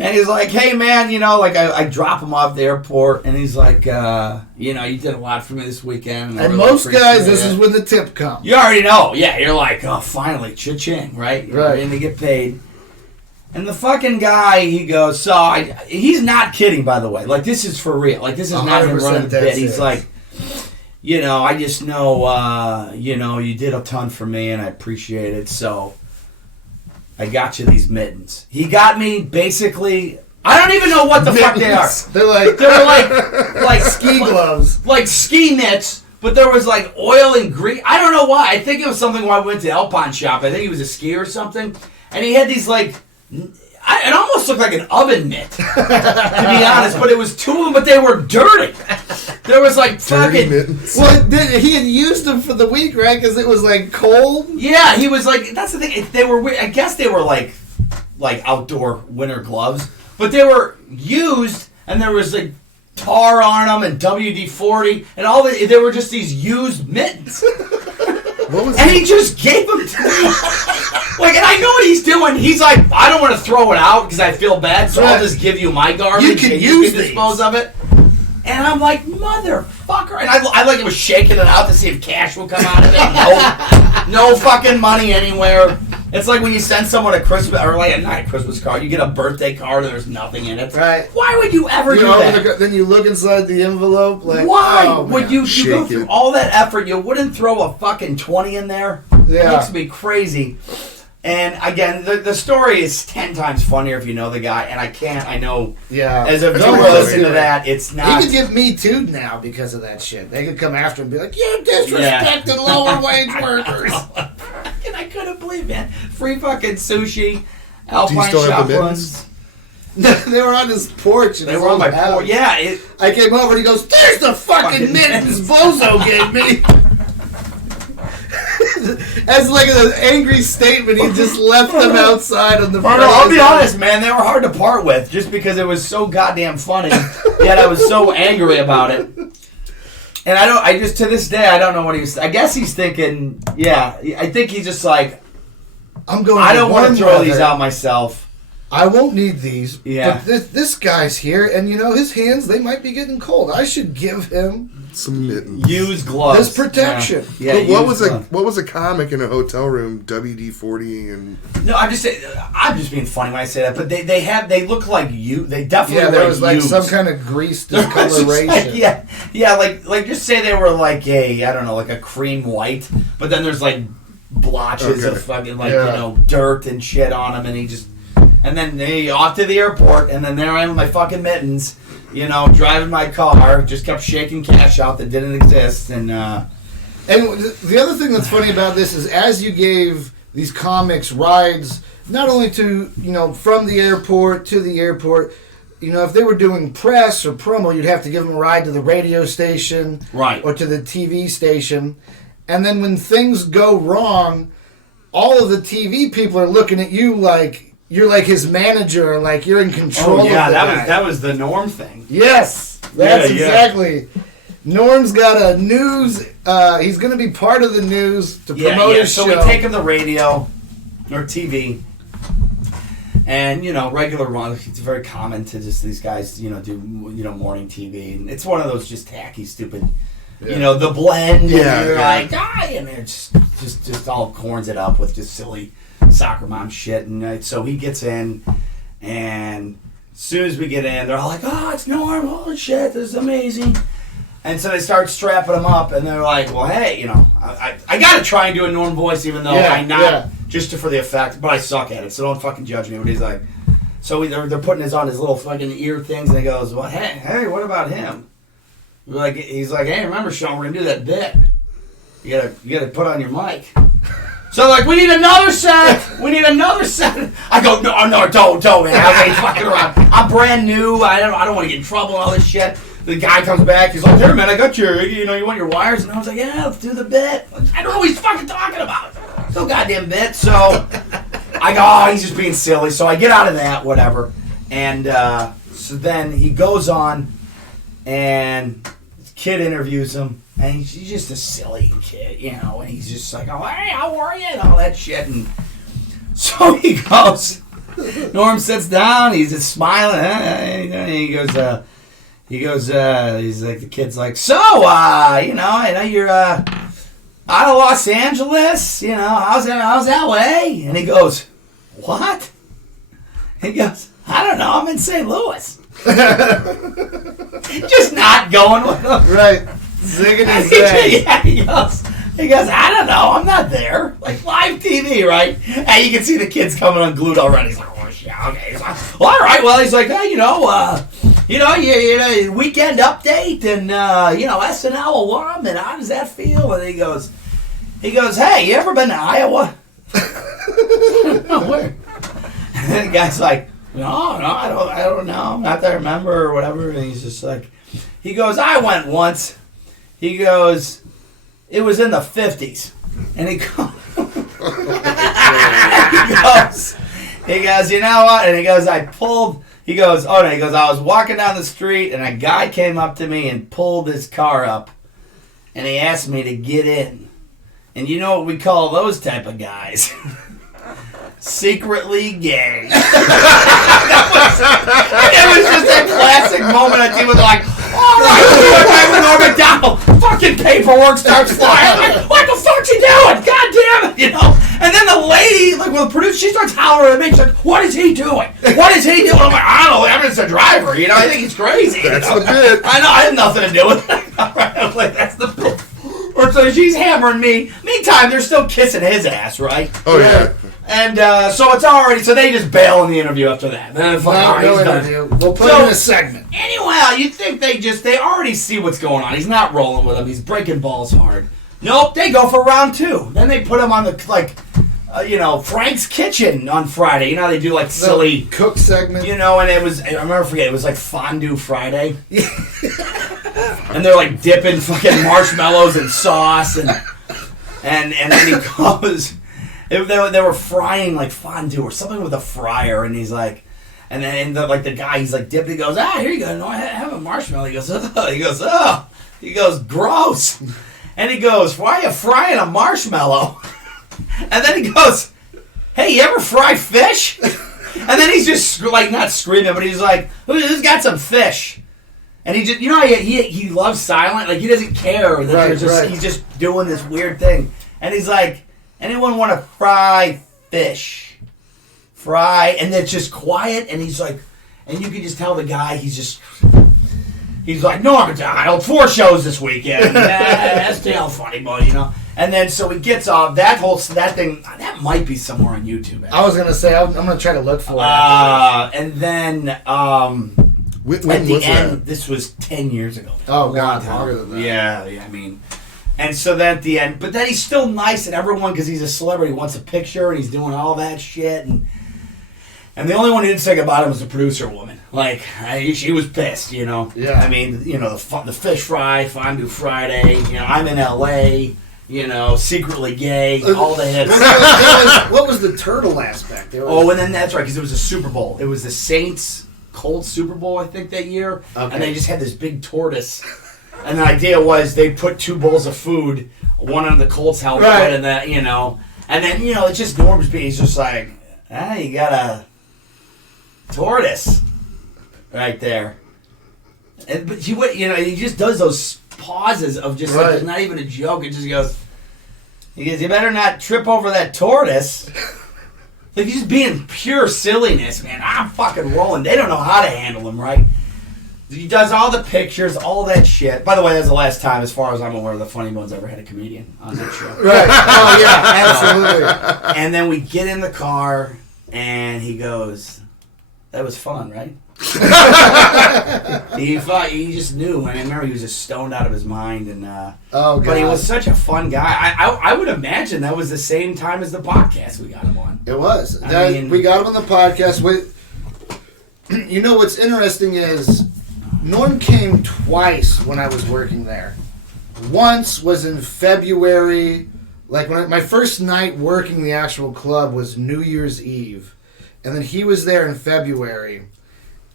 And he's like, hey man, I drop him off the airport and he's like, you did a lot for me this weekend. I And really most guys, appreciate this it." is when the tip comes. You already know. Yeah, you're like, oh, finally, cha-ching, right? You're Right. ready to get paid. And the fucking guy, he goes, he's not kidding, by the way. Like, this is for real. Like, this is not him 100% running the bit. that's He's it. like, I just know, you did a ton for me, and I appreciate it, so I got you these mittens. He got me, basically, I don't even know what the fuck they are. They're like They were like ski gloves. like ski mitts, but there was like oil and grease. I don't know why. I think it was something when I went to Alpine shop. I think he was a skier or something, and he had these like. It almost looked like an oven mitt, to be honest. But it was two of them, but they were dirty. There was like Dirty fucking. mittens. Well, he had used them for the week, right? Because it was like cold. Yeah, he was like. That's the thing. They were. I guess they were like outdoor winter gloves, but they were used, and there was like tar on them and WD-40 and all the. They were just these used mittens. What was And he just gave them to me. Like, and I know what he's doing. He's like, I don't want to throw it out because I feel bad, so I'll Right. just give you my garbage. You can and use you can dispose of it. And I'm like, motherfucker. And I like it was shaking it out to see if cash would come out of it. No fucking money anywhere. It's like when you send someone a Christmas, or like not a Christmas card, you get a birthday card and there's nothing in it. Right. Why would you ever do that? Then you look inside the envelope like, Why oh, would man. you go Shake through it. all that effort? You wouldn't throw a fucking 20 in there? Yeah. It makes me crazy. And again, the story is 10 times funnier if you know the guy. And I know, Yeah. as a That's viewer right. listening to that, it's not. He could get Me Too now because of that shit. They could come after him and be like, you disrespected lower wage workers. And I couldn't believe, man. Free fucking sushi, Do you Alpine still have shop the runs. mittens? They were on his porch. They were on my porch. Yeah, I came over and he goes, there's the fucking Fucking mittens Bozo gave me. As like an angry statement, he just left them outside on the front. I'll be honest, man. They were hard to part with just because it was so goddamn funny. Yet I was so angry about it. And I just to this day I don't know what he was. I guess he's thinking. Yeah, I think he's just like, I'm going. I don't want to throw weather. these out myself. I won't need these. Yeah. But this guy's here, and his hands, they might be getting cold. I should give him Some mittens. Use gloves. this protection. Yeah. But what use was gloves. what was a comic in a hotel room? WD-40 and No, I'm just being funny when I say that. But they look like you. They definitely Yeah, look there was like used. some kind of grease It's just discoloration. like just say they were like like a cream white, but then there's like blotches Okay. of fucking Yeah. dirt and shit on them, and then they off to the airport, and then there I am with my fucking mittens, driving my car, just kept shaking cash out that didn't exist, and And the other thing that's funny about this is as you gave these comics rides, not only to, from the airport to the airport, if they were doing press or promo, you'd have to give them a ride to the radio station Right. or to the TV station. And then when things go wrong, all of the TV people are looking at you like you're like his manager, or like you're in control of the guy. that was the norm thing. Yes, that's Yeah, yeah. exactly. Norm's got a news. He's going to be part of the news to promote his So show. we take him to radio or TV, and regular run. It's very common to just these guys, do morning TV, and it's one of those just tacky, stupid, the blend. Yeah, and you're yeah. like, and it just all corns it up with just silly soccer mom shit, and so he gets in, and as soon as we get in, they're all like, "Oh, it's Norm! Holy shit, this is amazing!" And so they start strapping him up, and they're like, "Well, hey, I got to try and do a Norm voice, even though Yeah, I'm not yeah. just for the effect. But I suck at it, so don't fucking judge me. But he's like, so they're putting his on his little fucking ear things, and he goes, well, hey, what about him? He's like, hey, remember, Sean, we're gonna do that bit. You gotta put on your mic. So like, we need another set. I go, no, don't, man. I ain't fucking around. I'm brand new. I don't want to get in trouble and all this shit. The guy comes back. He's like, here, man, I got your, you want your wires? And I was like, yeah, let's do the bit. I don't know what he's fucking talking about. No goddamn bit. So I go, oh, he's just being silly. So I get out of that, whatever. And so then he goes on, and this kid interviews him. And he's just a silly kid, and he's just like, oh, hey, how are you? And all that shit. And so he goes, Norm sits down, he's just smiling, and he goes, he's like, the kid's like, so, I know you're out of Los Angeles, how's LA? And he goes, what? He goes, I don't know, I'm in St. Louis. Just not going with him. Right. Ziggity zag. Yeah, he goes, I don't know, I'm not there. Like live TV, right? And you can see the kids coming unglued already. He's like, oh shit, okay. He's like, well, all right, well, he's like, hey, weekend update and SNL alum, and how does that feel? And he goes, hey, you ever been to Iowa? Where? And then the guy's like, no, I don't know, not that I remember or whatever. And he's just like, he goes, I went once. He goes, it was in the 50s. And he goes, you know what? And he goes, I was walking down the street and a guy came up to me and pulled his car up. And he asked me to get in. And you know what we call those type of guys? Secretly gay. It was just that classic moment that he was like, all right, with Norm Macdonald. Fucking paperwork starts flying. I'm like, what the fuck's he doing? God damn it, And then the lady, like, the producer, she starts hollering at me. She's like, what is he doing? I'm like, I don't know. I'm just a driver. I think he's crazy. That's the bit. I know. I had nothing to do with it. I'm like, that's the bit. Or so she's hammering me. Meantime, they're still kissing his ass, right? Oh, yeah. And so it's already, so they just bail in the interview after that. Then No interview. We'll put him in a segment. Anyway, you'd think they already see what's going on. He's not rolling with him. He's breaking balls hard. Nope, they go for round 2. Then they put him on the, Frank's Kitchen on Friday. How they do, like, silly cook segment. And it was, I remember it was like Fondue Friday. And they're, like, dipping fucking marshmallows in sauce. And then he goes... They were frying like fondue or something with a fryer, and he's like, and then the guy, he's like dipping. He goes, here you go. No, I have a marshmallow. He goes, he goes, gross. And he goes, why are you frying a marshmallow? And then he goes, hey, you ever fry fish? And then he's just like not screaming, but he's like, who's got some fish? And he just, he loves silent, like he doesn't care that he's just doing this weird thing, and he's like. Anyone want to fry fish? And it's just quiet, and he's like, and you can just tell the guy, he's like, no, I'm 4 shows this weekend. That's damn funny, buddy, And then so he gets off that thing. That might be somewhere on YouTube. Actually. I was gonna say I'm gonna try to look for it. And then when at the was end, that? this was 10 years ago. Oh God, longer than that. Yeah, I mean. And so then at the end, but then he's still nice, and everyone, because he's a celebrity, wants a picture, and he's doing all that shit. And the only one who didn't say goodbye to him was the producer woman. Like, she was pissed, Yeah. I mean, the fish fry, Fondue Friday, I'm in LA, secretly gay, all the hits. What was the turtle aspect? And then that's right, because it was a Super Bowl. It was the Saints Colts Super Bowl, I think, that year. Okay. And they just had this big tortoise. And the idea was they put 2 bowls of food, one on the Colts helmet, right. And that, And then, it's just Norm's being, he's just like, you got a tortoise right there. But he just does those pauses of just like, it's not even a joke. It just goes, you better not trip over that tortoise. Like, he's just being pure silliness, man. I'm fucking rolling. They don't know how to handle him, right? He does all the pictures, all that shit. By the way, that's the last time, as far as I'm aware, the Funny Bones ever had a comedian on that show. Right. Oh yeah, absolutely. And then we get in the car, and he goes, "That was fun, right?" he just knew. I remember he was just stoned out of his mind, and Oh god. but he was such a fun guy. I would imagine that was the same time as the podcast we got him on. It was. I mean- We got him on the podcast. You know what's interesting is Norm came twice when I was working there. Once was in February, like when my first night working the actual club was New Year's Eve, and then he was there in February.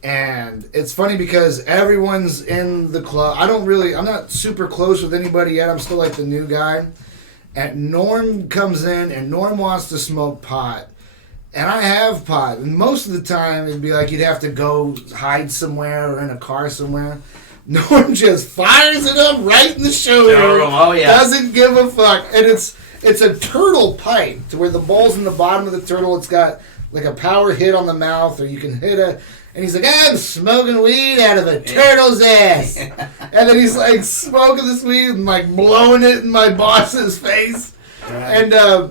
And it's funny because everyone's in the club. I'm not super close with anybody yet. I'm still like the new guy. And Norm comes in, and Norm wants to smoke pot. And I have pot. And most of the time, it'd be like you'd have to go hide somewhere or in a car somewhere. Norm just fires it up right in the shoulder. Oh, yeah. Doesn't give a fuck. And it's a turtle pipe to where the bowl's in the bottom of the turtle. It's got like a power hit on the mouth, or you can hit a... And he's like, I'm smoking weed out of a turtle's ass. And then he's like smoking this weed and like blowing it in my boss's face. Right. And I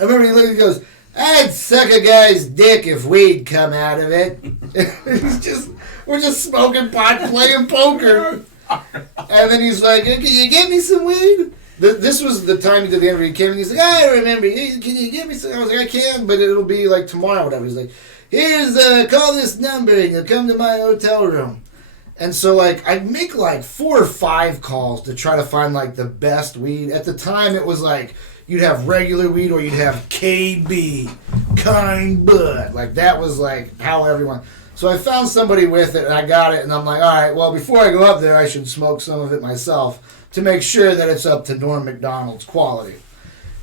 remember he literally goes, I'd suck a guy's dick if weed come out of it. We're just smoking pot, playing poker. And then he's like, can you get me some weed? This was the time he did the interview. He came and he's like, I remember. Can you get me some? I was like, I can, but it'll be like tomorrow or whatever. He's like, here's, call this number and you'll come to my hotel room. And so, like, I'd make, like, 4 or 5 calls to try to find, like, the best weed. At the time, it was, like, you'd have regular weed or you'd have KB, Kind Bud. Like, that was, like, how everyone... So I found somebody with it, and I got it, and I'm like, all right, well, before I go up there, I should smoke some of it myself to make sure that it's up to Norm Macdonald's quality.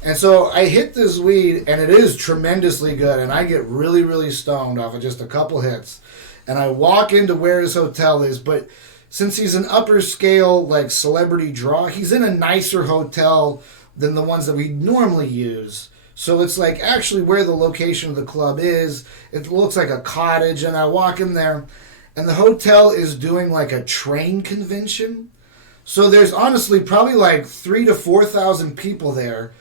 And so I hit this weed, and it is tremendously good, and I get really, really stoned off of just a couple hits. And I walk into where his hotel is, but since he's an upper scale, like, celebrity draw, he's in a nicer hotel than the ones that we normally use. So it's, like, actually where the location of the club is. It looks like a cottage, and I walk in there, and the hotel is doing, like, a train convention. So there's honestly probably, like, 3,000 to 4,000 people there.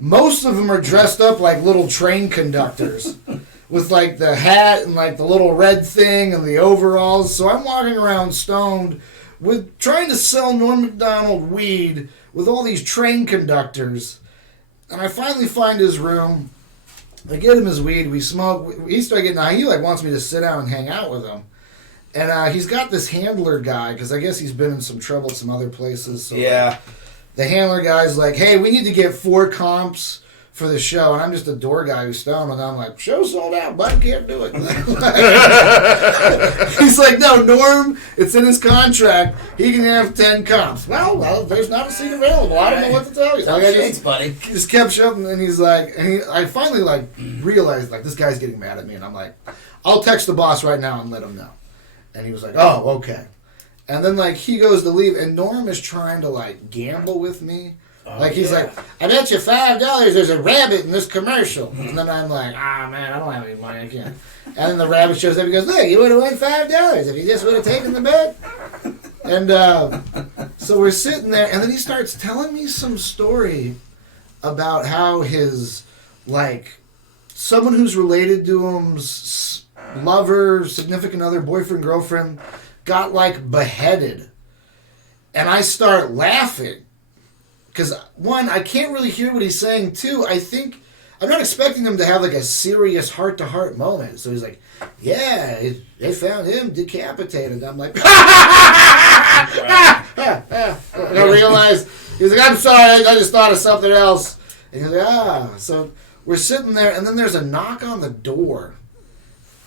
Most of them are dressed up like little train conductors with like the hat and like the little red thing and the overalls. So I'm walking around stoned with trying to sell Norm Macdonald weed with all these train conductors. And I finally find his room. I get him his weed. We smoke. He started getting high. He like wants me to sit down and hang out with him. And he's got this handler guy because I guess he's been in some trouble at some other places. So Yeah. the handler guy's like, hey, we need to get 4 comps for the show. And I'm just a door guy who's stoned. And I'm like, show sold out, bud, can't do it. He's like, no, Norm, it's in his contract. He can have 10 comps. Well, there's not a seat available. I don't know what to tell you. Like, I Thanks, buddy. just kept shoving. And he's like, I finally like realized like this guy's getting mad at me. And I'm like, I'll text the boss right now and let him know. And he was like, oh, okay. And then, like, he goes to leave, and Norm is trying to, like, gamble with me. Like, he's like, I bet you $5 there's a rabbit in this commercial. And then I'm like, man, I don't have any money. I can't. And then the rabbit shows up and goes, look, you would have won $5 if you just would have taken the bet. And so we're sitting there, and then he starts telling me some story about how his, like, someone who's related to him's lover, significant other, boyfriend, girlfriend, got like beheaded. And I start laughing. Because one, I can't really hear what he's saying. Two, I think, I'm not expecting him to have like a serious heart-to-heart moment. So he's like, yeah, they found him decapitated. I'm like, and I realized, he's like, I'm sorry, I just thought of something else. And he's like, So we're sitting there, and then there's a knock on the door.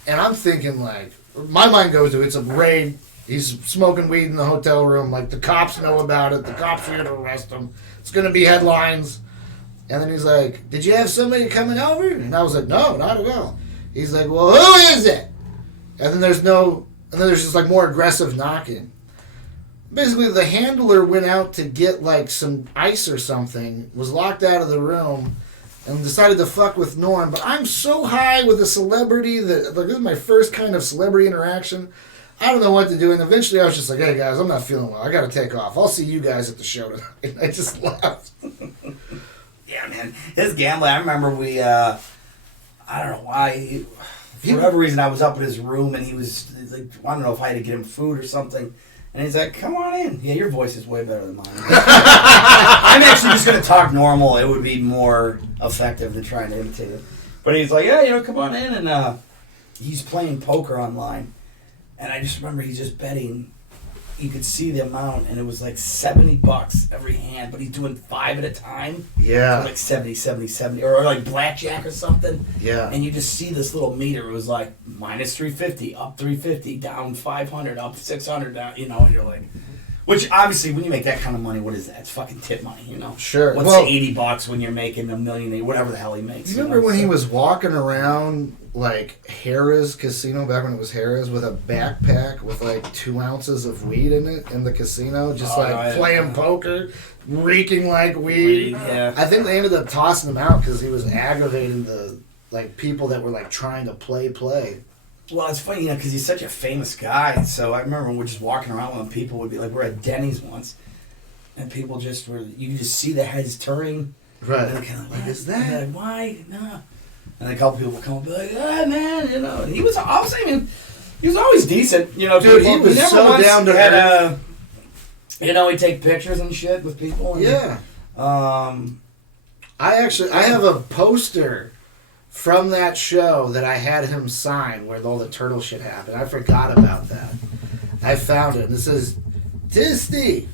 And I'm thinking like, my mind goes to, it's a raid. He's smoking weed in the hotel room. Like, the cops know about it. The cops are going to arrest him. It's going to be headlines. And then he's like, did you have somebody coming over? And I was like, no, not at all. He's like, well, who is it? And then there's just like more aggressive knocking. Basically, the handler went out to get like some ice or something, was locked out of the room, and decided to fuck with Norm. But I'm so high with a celebrity that, like, this is my first kind of celebrity interaction. I don't know what to do. And eventually I was just like, hey guys, I'm not feeling well. I got to take off. I'll see you guys at the show tonight. I just left. Yeah, man. His gambling, I remember I don't know why, for whatever reason, I was up in his room and he was like, I don't know if I had to get him food or something. And he's like, come on in. Yeah, your voice is way better than mine. I'm actually just going to talk normal. It would be more effective than trying to imitate it. But he's like, yeah, come on in. And he's playing poker online. And I just remember he's just betting. You could see the amount, and it was like $70 every hand, but he's doing 5 at a time. Yeah. So like 70, or like blackjack or something. Yeah. And you just see this little meter. It was like minus 350, up 350, down 500, up 600, down, and you're like, which obviously when you make that kind of money, what is that? It's fucking tip money, Sure. What's Well, $80 when you're making $1 million, whatever the hell he makes? You remember when he was walking around like Harrah's Casino back when it was Harrah's with a backpack with like 2 ounces of weed in it in the casino, just playing poker, reeking like weed. Yeah. I think they ended up tossing him out because he was aggravating the like people that were like trying to play. Well, it's funny, because he's such a famous guy. So I remember we're just walking around when people would be like, we're at Denny's once, and people just were, you could just see the heads turning. Right. And they're kind of like, What is that? Like, why? No. And a couple people would come up and be like, ah, man, And he was, I was saying, he was always decent, Dude, he was never so once down to had earth. he'd take pictures and shit with people. And, Yeah. I have a poster from that show that I had him sign where all the turtle shit happened. I forgot about that. I found it. This is, "Tis Steve.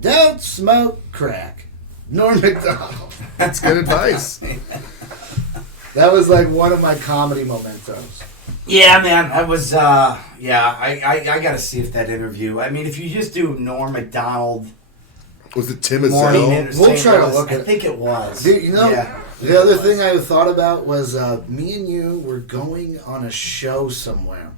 Don't smoke crack. Norm Macdonald." That's good advice. That was like one of my comedy mementos. Yeah, man, I was, I got to see if that interview, I mean, if you just do Norm Macdonald Was it Tim morning Azell? entertainment, We'll try to look I at- think it was. Dude, Yeah. the other thing I thought about was me and you were going on a show somewhere.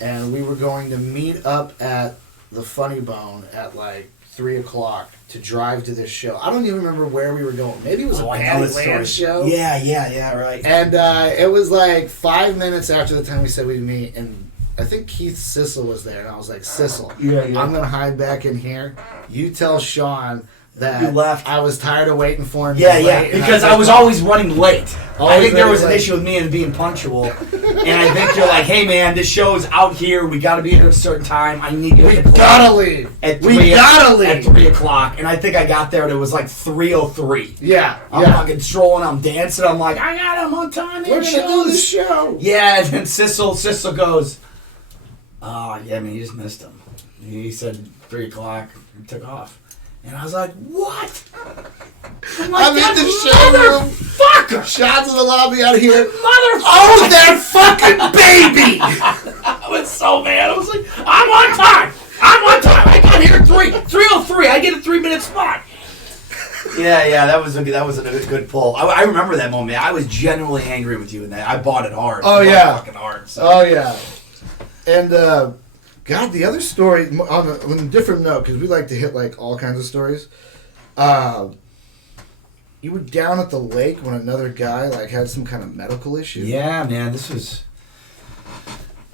And we were going to meet up at the Funny Bone at like 3 o'clock to drive to this show. I don't even remember where we were going. Maybe it was a I know Patty this story. Land show. Yeah, right. And it was like 5 minutes after the time we said we'd meet, and I think Keith Sissel was there, and I was like, Sissel, Yeah. I'm going to hide back in here. You tell Sean that You left. I was tired of waiting for him. Yeah, He's yeah, late, and because I said, was always running late. I Always think there running was an late. issue with me and being punctual. And I think you're like, hey, man, this show's out here. We got to be here at a certain time. I need you We at the gotta leave. At We 3 gotta leave. At 3 o'clock. And I think I got there and it was like 3:03. Yeah, I'm fucking strolling, I'm dancing. I'm like, I got him on time. We're Here gonna do goes. the show. Yeah, and then Sissel goes, oh, yeah, man, you just missed him. He said 3 o'clock and took off. And I was like, what? I'm like, I'm in that the showroom. motherfucker! Shots in the lobby out here. Motherfucker! Oh, that fucking baby! I was so mad. I was like, I'm on time! I got here at 3:03. I get a 3-minute spot. Yeah, that was a good pull. I remember that moment. I was genuinely angry with you in that. I bought it hard. Oh, I bought yeah. it fucking hard. So. Oh, yeah. And, God, the other story, on a different note, because we like to hit, like, all kinds of stories. You were down at the lake when another guy, like, had some kind of medical issue. Yeah, man, this was...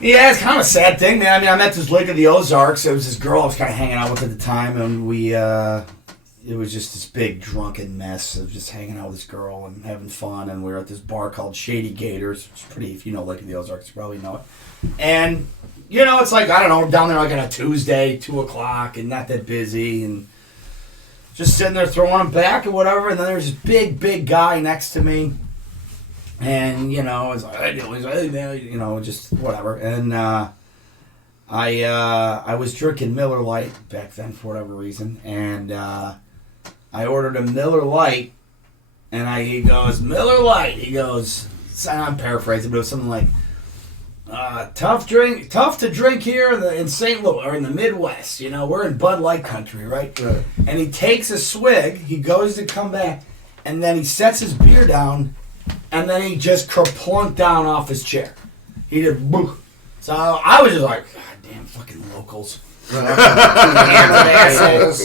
Yeah, it's kind of a sad thing, man. I mean, I met this Lake of the Ozarks. It was this girl I was kind of hanging out with at the time, and we, it was just this big drunken mess of just hanging out with this girl and having fun, and we were at this bar called Shady Gators, which is pretty, if you know Lake of the Ozarks, you probably know it. And, it's like, I don't know, down there like on a Tuesday, 2 o'clock, and not that busy, and just sitting there throwing them back or whatever, and then there's this big guy next to me. And, it's like, he's like, hey, man, just whatever. And I was drinking Miller Lite back then for whatever reason. And I ordered a Miller Lite. And he goes, Miller Lite. He goes, I'm paraphrasing, but it was something like, tough to drink here in St. Louis, or in the Midwest. We're in Bud Light country, right? Right. And he takes a swig. He goes to come back. And then he sets his beer down. And then he just kerplunked down off his chair. He did boo. So I was just like, God damn fucking locals.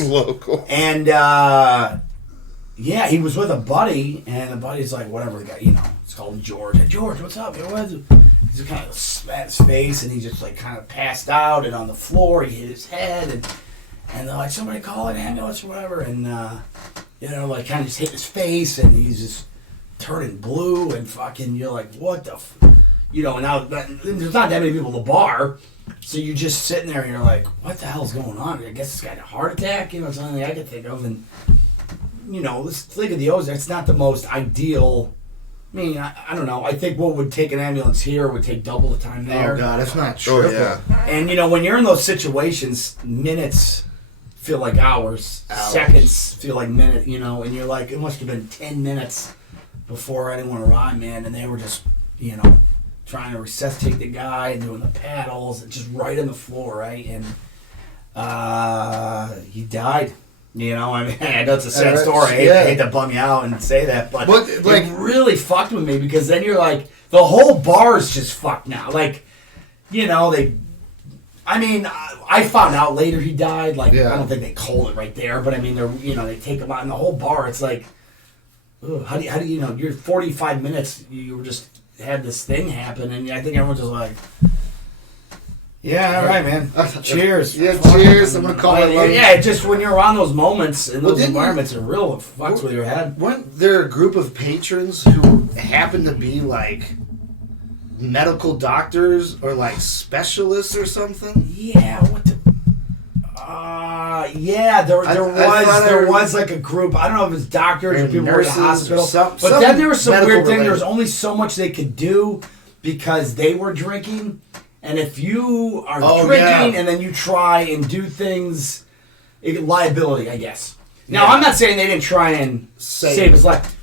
Local. And he was with a buddy, and the buddy's like, whatever the guy, let's call him George. Hey, George, what's up? He's just kind of spat his face, and he just like kind of passed out, and on the floor he hit his head, and they're like, somebody call an ambulance or whatever, and like kind of just hit his face, and he's just turning blue, and fucking, you're like, what the, now there's not that many people at the bar, so you're just sitting there, and you're like, what the hell's going on? I guess this guy had a heart attack, something I could think of, and let's think of the Ozarks. It's not the most ideal. I mean, I don't know. I think what would take an ambulance here would take double the time there. Oh God, it's not true. Oh yeah. And when you're in those situations, minutes feel like hours. Seconds feel like minutes. And you're like, it must have been 10 minutes before anyone arrived, man. And they were just, trying to resuscitate the guy and doing the paddles and just right on the floor, right? And he died. I mean, I know it's a sad story. I hate to bum you out and say that, but it really fucked with me, because then you're like, the whole bar is just fucked now. Like, I found out later he died. Like, I don't think they called it right there, but I mean, they take him out, and the whole bar, it's like, ugh, how do you you're 45 minutes, you just had this thing happen, and I think everyone's just like, yeah, all right, man. Cheers. Yeah, cheers. I'm gonna call it. Yeah, just when you're around those moments in those environments, it really fucks with your head. Weren't there a group of patrons who happened to be like medical doctors or like specialists or something? Yeah. What the? There was like a group. I don't know if it's doctors or people who were in the hospital. But then there was some weird thing. There was only so much they could do because they were drinking. And if you are drinking and then you try and do things, liability, I guess. Now, I'm not saying they didn't try and save his life,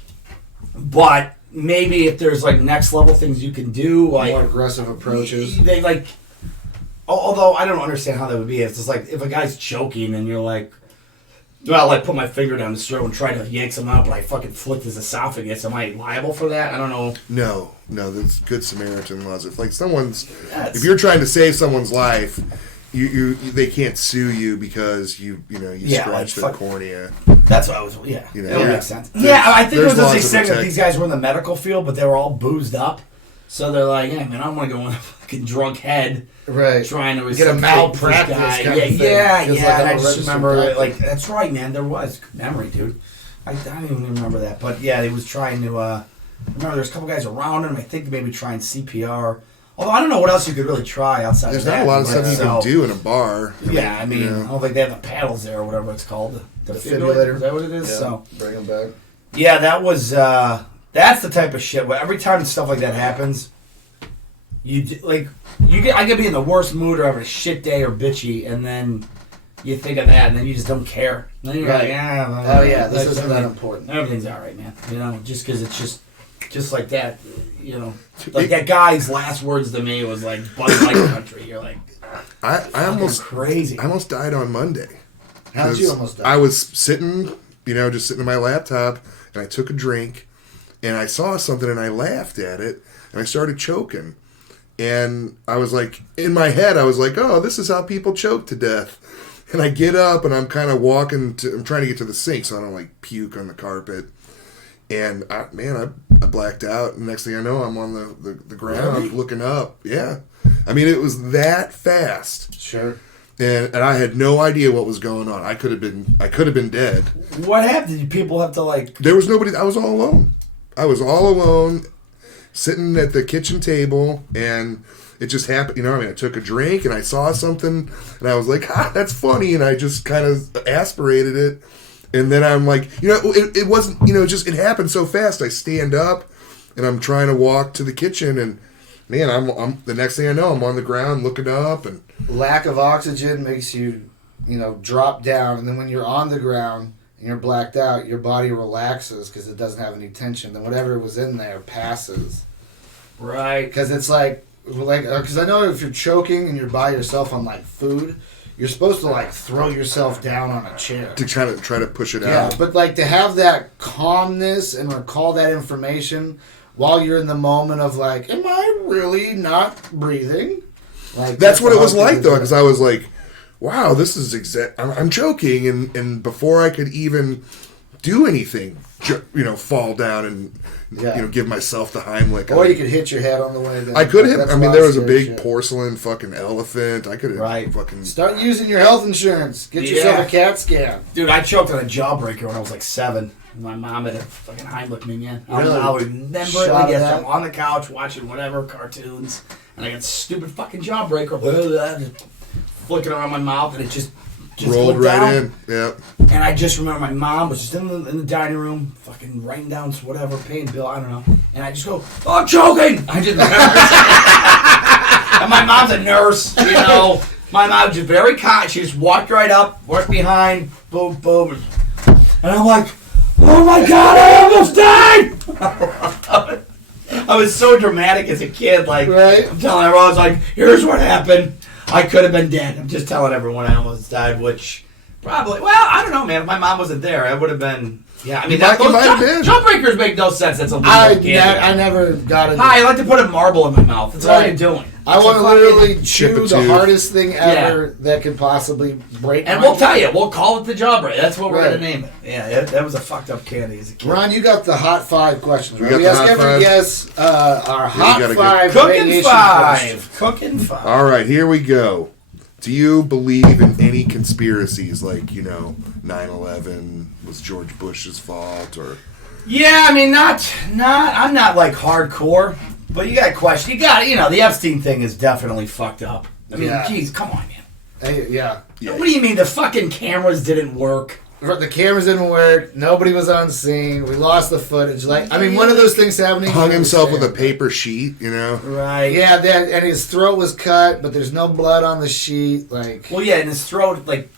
but maybe if there's like next level things you can do, like more aggressive approaches. They like, although I don't understand how that would be. It's just like if a guy's choking and you're like, well, I put my finger down his throat and try to yank him out, but I fucking flicked his esophagus. Am I liable for that? I don't know. No, that's Good Samaritan laws. If like if you're trying to save someone's life, you they can't sue you because you scratched their cornea. That's what I was. Yeah, that makes sense. I think it was just saying that these guys were in the medical field, but they were all boozed up. So they're like, hey, man, I don't want to go in a fucking drunk head. Right. Trying to get a malpractice guy. Yeah. And I just remember, like, that's right, man. There was memory, dude. I don't even remember that. But, yeah, he was trying to, remember there's a couple guys around him. I think maybe trying CPR. Although I don't know what else you could really try outside There's of that. There's not a lot of stuff you can do in a bar. I don't think they have the paddles there or whatever it's called. The defibrillator. Is that what it is? Yeah, so bring them back. Yeah, that was, that's the type of shit. Where every time stuff like that happens, I could be in the worst mood or having a shit day or bitchy, and then you think of that, and then you just don't care. And then you're like, this isn't that important. Everything's all right, man. Just because it's just like that. Like that guy's last words to me was like Bud Light Country. You're like, I almost crazy. I almost died on Monday. How did you almost die? I was sitting, just sitting at my laptop, and I took a drink, and I saw something, and I laughed at it, and I started choking. And I was like, in my head, I was like, oh, this is how people choke to death. And I get up, and I'm kind of I'm trying to get to the sink so I don't like puke on the carpet. And I blacked out. And next thing I know, I'm on the ground looking up. Yeah. I mean, it was that fast. Sure. And I had no idea what was going on. I could have been dead. What happened? Did people have to like? There was nobody. I was all alone. Sitting at the kitchen table, and it just happened. I took a drink, and I saw something, and I was like, that's funny, and I just kind of aspirated it, and then I'm like, it wasn't, it happened so fast. I stand up, and I'm trying to walk to the kitchen, and man, I'm the next thing I know, I'm on the ground looking up, and lack of oxygen makes you, drop down, and then when you're on the ground and you're blacked out, your body relaxes because it doesn't have any tension. Then whatever was in there passes. Right. Because it's because I know if you're choking and you're by yourself on like food, you're supposed to like throw yourself down on a chair to try to push it out. Yeah, but like to have that calmness and recall that information while you're in the moment of like, am I really not breathing? Like that's what it was like though, because I was like, wow, this is I'm choking, and before I could even do anything. Fall down and give myself the Heimlich. Or you could hit your head on the way down. I could have. That's I mean, lot there of was a scary big shit. porcelain fucking elephant. I could have Right. fucking. Start using your health insurance. Get yourself a CAT scan. Dude, I choked on a jawbreaker when I was like 7. My mom had a fucking Heimlich me, man. Really? I'll remember it Shot like at yesterday. that? I'm on the couch watching whatever cartoons, and I got stupid fucking jawbreaker, just flicking around my mouth, and it just Rolled went right down. in. Yeah. And I just remember my mom was just in the dining room, fucking writing down whatever, paying bill, I don't know. And I just go, "Oh, I'm choking!" I just remember. And my mom's a nurse, you know. My mom was just very kind. She just walked right up, walked behind, boom, boom. And I'm like, "Oh my God, I almost died!" I was so dramatic as a kid. Like, Right. I'm telling everyone, I was like, "Here's what happened. I could have been dead." I'm just telling everyone I almost died, which probably, well, I don't know, man. If my mom wasn't there, I would have been, yeah. I mean, You might have been. jawbreakers make no sense. That's a legal I candy. never got it. Hi, I like to put a marble in my mouth. That's all Right. you're doing. I want to It's a fucking- literally chip chew a the tooth. hardest thing ever that could possibly break. And my we'll tell you, we'll call it the jawbreaker. That's what we're Right. going to name it. Yeah, that was a fucked up candy as a kid. Ron, you got the hot 5 questions. Right? got We the ask hot every 5? guest our hot gotta 5 Cooking radiation questions. 5. Cooking 5. All right, here we go. Do you believe in any conspiracies like 9/11 was George Bush's fault or? Yeah, I mean, I'm not like hardcore, but you got to question. The Epstein thing is definitely fucked up. I mean, Yeah. geez, come on, man. Hey, yeah. What do you mean the fucking cameras didn't work? The cameras didn't work. Nobody was on scene. We lost the footage. Like, I mean, one of those things happening. Hung himself with a paper sheet, Right. Yeah, and his throat was cut, but there's no blood on the sheet. Like, Well, yeah, in his throat, like,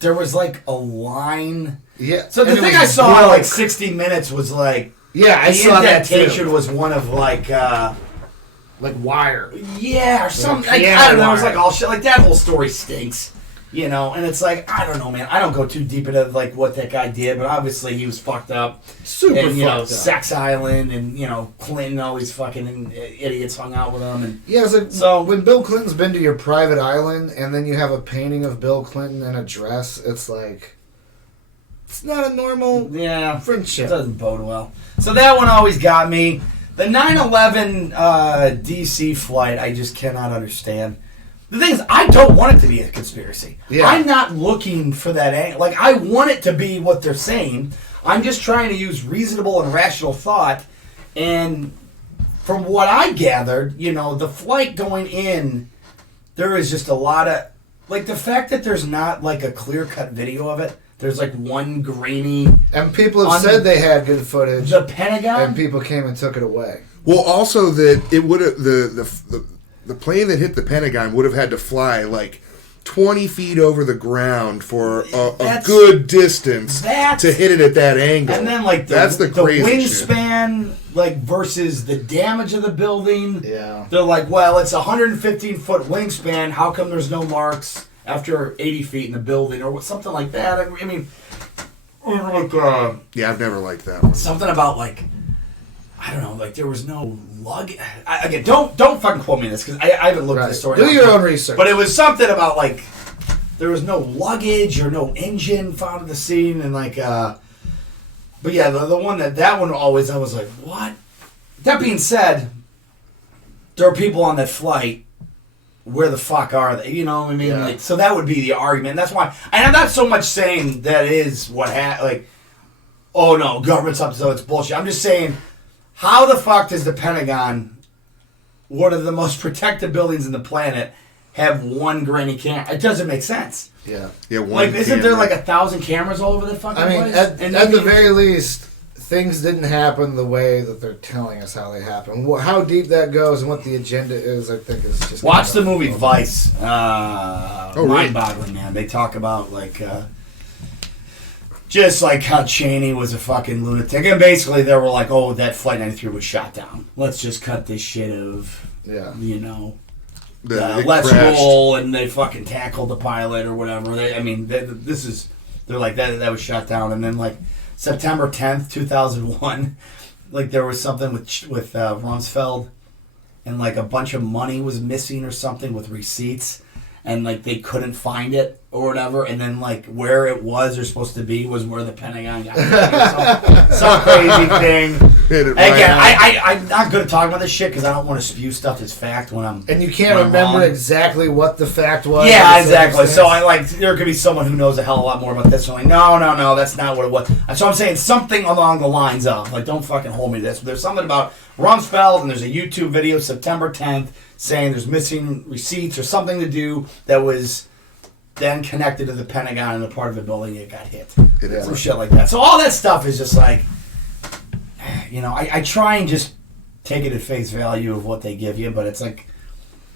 there was like a line. yeah. So the and it thing was I saw on broke. like 60 Minutes was like, Yeah, I the saw that indentation too. was one of like, Like wire. yeah, or something. Like, piano I don't know. It was wire. like all shit. Like that whole story stinks, And it's like, I don't know, man. I don't go too deep into like what that guy did, but obviously he was fucked up. Super And fucked up. Sex Island, and Clinton, all these fucking idiots hung out with him, and Yeah, it's like So- when Bill Clinton's been to your private island and then you have a painting of Bill Clinton in a dress, it's like, it's not a normal yeah, friendship. it doesn't bode well. So that one always got me. The 9/11 DC flight, I just cannot understand. The thing is, I don't want it to be a conspiracy. Yeah. I'm not looking for that angle. Like, I want it to be what they're saying. I'm just trying to use reasonable and rational thought. And from what I gathered, the flight going in, there is just a lot of... Like, the fact that there's not, like, a clear-cut video of it. There's, like, one grainy... And people have On said they had good footage, The Pentagon? and people came and took it away. Well, also that it would have the plane that hit the Pentagon would have had to fly like 20 feet over the ground for a That's- good distance that's- to hit it at that angle. And then, like, that's the crazy shit. wingspan, like, versus the damage of the building. Yeah. They're like, well, it's a 115-foot wingspan. How come there's no marks after 80 feet in the building? Or something like that. I mean, or like, Yeah, I've never liked that one. something about, like, I don't know, like, there was no luggage. Again, don't fucking quote me on this, because I haven't looked at the Right. story. Do your own research. But it was something about, like, there was no luggage or no engine found at the scene, and like, but yeah, the one that one always, I was like, what? That being said, there are people on that flight. Where the fuck are they? You know what I mean? Yeah. Like, so that would be the argument. That's why, and I'm not so much saying that is what like, oh no, government's up, so it's bullshit. I'm just saying, how the fuck does the Pentagon, one of the most protected buildings in the planet, have one grainy camera? It doesn't make sense. Yeah. Yeah, one Like, isn't there camera. like 1,000 cameras all over the fucking I mean, place? at And the I mean, very least, things didn't happen the way that they're telling us how they happen. How deep that goes and what the agenda is, I think, is just... watch the kind of- movie Vice. really? Mind-boggling, man. They talk about like just like how Cheney was a fucking lunatic, and basically they were like, "Oh, that Flight 93 was shot down. Let's just cut this shit of Yeah. It let's crashed. roll," and they fucking tackled the pilot or whatever. They're like that was shot down, and then like September 10th, 2001, like there was something with Rumsfeld, and like a bunch of money was missing or something with receipts, and like they couldn't find it or whatever, and then like where it was or supposed to be was where the Pentagon got it. Some crazy thing. Hit it Again, right. I'm not good at talking about this shit because I don't want to spew stuff that's fact when I'm. And you can't when I'm remember wrong. exactly what the fact was. Yeah, or the exactly. So circumstance. there could be someone who knows a hell of a lot more about this. I'm like, no, that's not what it was. So I'm saying something along the lines of, like, don't fucking hold me to this. But there's something about Rumsfeld, and there's a YouTube video September 10th saying there's missing receipts or something to do that was then connected to the Pentagon and the part of the building that got hit. It is. Some shit like that. So all that stuff is just like, I try and just take it at face value of what they give you, but it's like,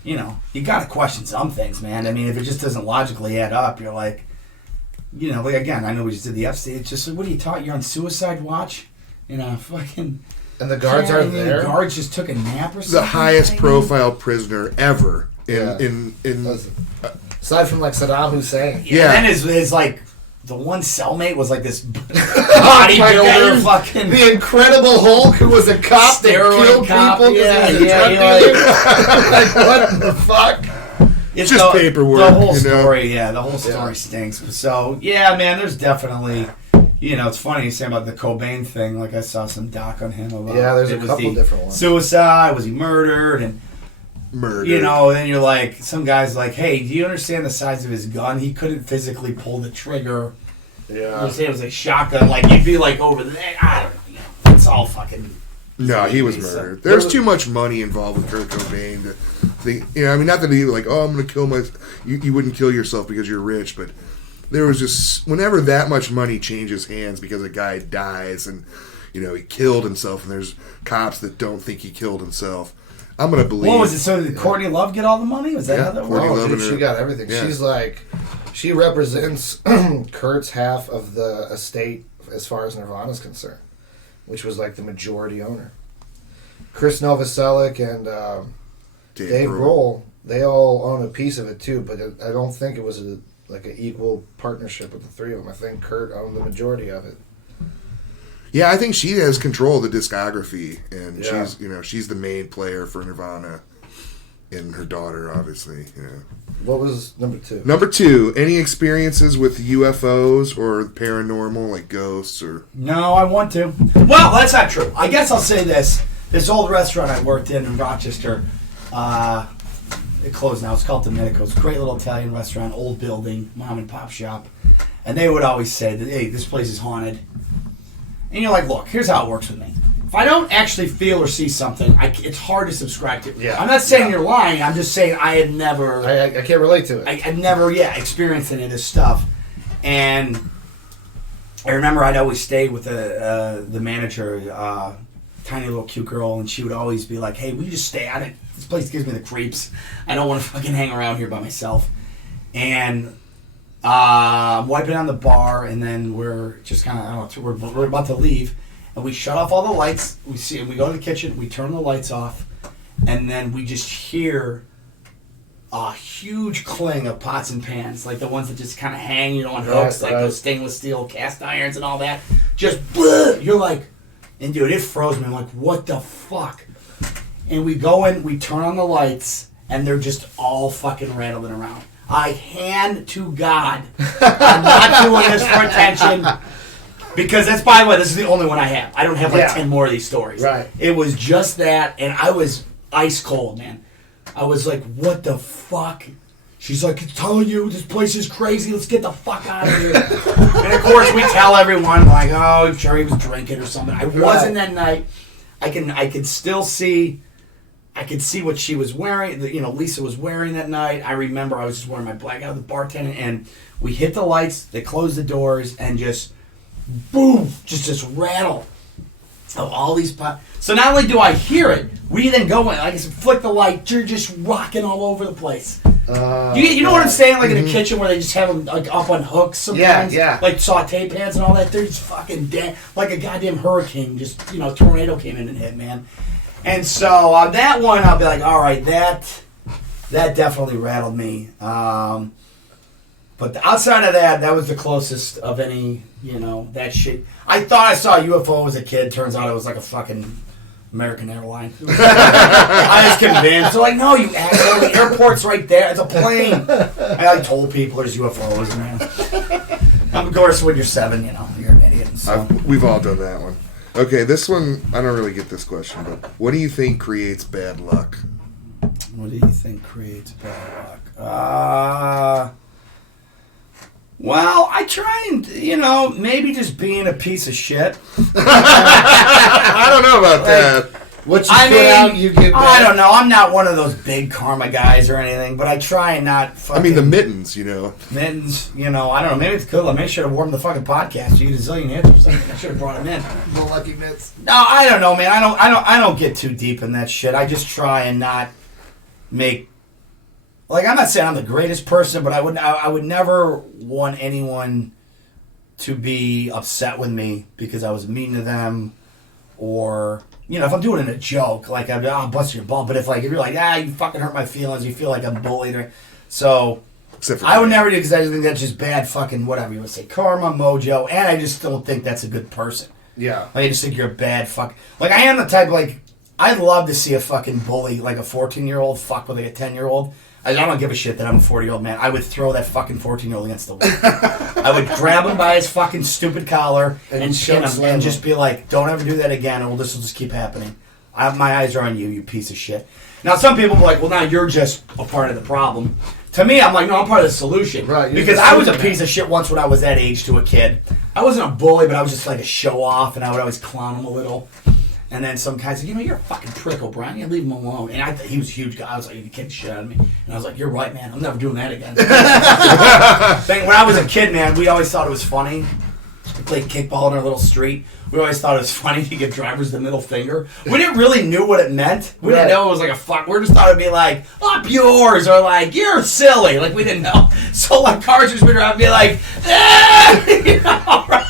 you got to question some things, man. I mean, if it just doesn't logically add up, you're like, like again, I know we just did the Epstein. It's just like, what are you taught? You're on suicide watch? Fucking. And the guards are The there. guards just took a nap or something. The highest I mean, profile prisoner ever Yeah. in Aside from like Saddam Hussein. Yeah. And then his like, the one cellmate was like this Oh my bodybuilder God. fucking. The Incredible Hulk, who was a cop that Steroid killed cop, people. yeah, because he was a yeah, drug dealer. Like, what the fuck? It's just paperwork, The whole you know? story, the whole story stinks. So, yeah, man, there's definitely, it's funny you say about the Cobain thing. Like, I saw some doc on him about. Yeah, there's a it was couple the different ones. Suicide, was he murdered? And, murder. then you're like, some guy's like, hey, do you understand the size of his gun? He couldn't physically pull the trigger. Yeah. You say it was a shotgun. Like, you'd be like over there. I don't know. It's all fucking. No, he was murdered. There's too much money involved with Kurt Cobain to think. I mean, not that he like, I'm going to kill my. You wouldn't kill yourself because you're rich, but there was just whenever that much money changes hands because a guy dies and he killed himself, and there's cops that don't think he killed himself. I'm going to believe. What was it? So did Courtney Love get all the money? Was that Yeah, how that Courtney worked? Love. Dude, and she her- got everything. yeah. She's like, she represents Kurt's half of the estate as far as Nirvana's concerned, which was like the majority owner. Chris Novoselic and Dave Grohl, they all own a piece of it too, but I don't think it was an equal partnership with the three of them. I think Kurt owned the majority of it. Yeah, I think she has control of the discography, and Yeah. she's the main player for Nirvana, and her daughter, obviously. What was number 2? Number 2, any experiences with UFOs or paranormal, like ghosts or? No, I want to. Well, that's not true. I guess I'll say this. This old restaurant I worked in Rochester, it closed now. It's called Domenico's. Great little Italian restaurant, old building, mom and pop shop. And they would always say that, hey, this place is haunted. And you're like, look, here's how it works with me. If I don't actually feel or see something, it's hard to subscribe to. Yeah. I'm not saying you're lying. I'm just saying I had never... I can't relate to it. I've never, experienced any of this stuff. And I remember I'd always stay with the manager, tiny little cute girl, and she would always be like, hey, will you just stay out of it? This place gives me the creeps. I don't want to fucking hang around here by myself. And I'm wiping down the bar, and then we're just kind of, I don't know, we're about to leave. And we shut off all the lights. We go to the kitchen, we turn the lights off, and then we just hear a huge cling of pots and pans, like the ones that just kind of hang, on hooks, like those stainless steel cast irons and all that. Just, bleh, you're like, and dude, it froze me. I'm like, what the fuck? And we go in, we turn on the lights, and they're just all fucking rattling around. I hand to God, I'm not doing this for attention. Because that's, by the way, this is the only one I have. I don't have 10 more of these stories. Right. It was just that, and I was ice cold, man. I was like, what the fuck? She's like, I'm telling you, this place is crazy. Let's get the fuck out of here. And of course, we tell everyone, like, oh, I'm sure he was drinking or something. I wasn't that night. I could still see. I could see what she was wearing. Lisa was wearing that night. I remember I was just wearing my black out of the bartender, and we hit the lights. They closed the doors, and just boom, just this rattle of all these pots. So not only do I hear it, we then go in, like I said, flick the light. You're just rocking all over the place. You know what I'm saying? Like in the kitchen where they just have them like up on hooks sometimes. Yeah. Like saute pans and all that. They're just fucking dead. Like a goddamn hurricane. Just, tornado came in and hit, man. And so on that one, I'll be like, all right, that definitely rattled me. But outside of that was the closest of any, that shit. I thought I saw a UFO as a kid. Turns out it was like a fucking American Airlines. I was convinced. They're like, no, you asshole. The airport's right there. It's a plane. I like told people there's UFOs, man. Of course, when you're 7, you're an idiot. So. We've all done that one. Okay, this one, I don't really get this question, but what do you think creates bad luck? What do you think creates bad luck? Well, I try and, maybe just being a piece of shit. I don't know about that. What you put out, you get back. I don't know. I'm not one of those big karma guys or anything, but I try and not fucking... I mean, the mittens, Mittens, I don't know. Maybe it's cool. Maybe I should have warmed the fucking podcast. You get a zillion hits. I should have brought him in. The lucky mitts. No, I don't know, man. I don't get too deep in that shit. I just try and not make... Like, I'm not saying I'm the greatest person, but I would never want anyone to be upset with me because I was mean to them, or if I'm doing it in a joke, like I'll bust your ball. But if you're like, you fucking hurt my feelings, you feel like I'm bullied, so I would never do, because I think that's just bad fucking whatever you would say, karma, mojo, and I just don't think that's a good person. Yeah, I just think you're a bad fuck. Like, I am the type, I'd love to see a fucking bully, like a 14-year-old fuck with a 10-year-old. I don't give a shit that I'm a 40-year-old man. I would throw that fucking 14-year-old against the wall. I would grab him by his fucking stupid collar and shin him and just be like, don't ever do that again, or this will just keep happening. My eyes are on you, you piece of shit. Now, some people are like, well, now you're just a part of the problem. To me, I'm like, no, I'm part of the solution. Right, because I was a piece of shit once when I was that age to a kid. I wasn't a bully, but I was just like a show-off, and I would always clown him a little. And then some guy said, you're a fucking prick, O'Brien. You leave him alone. And he was a huge guy. I was like, you kicked the shit out of me. And I was like, you're right, man. I'm never doing that again. When I was a kid, man, we always thought it was funny. We played kickball in our little street. We always thought it was funny to give drivers the middle finger. We didn't really knew what it meant. We didn't know it was like a fuck. We just thought it'd be like, up yours, or like, you're silly. Like, we didn't know. So, cars just would drive and be like, right? Like,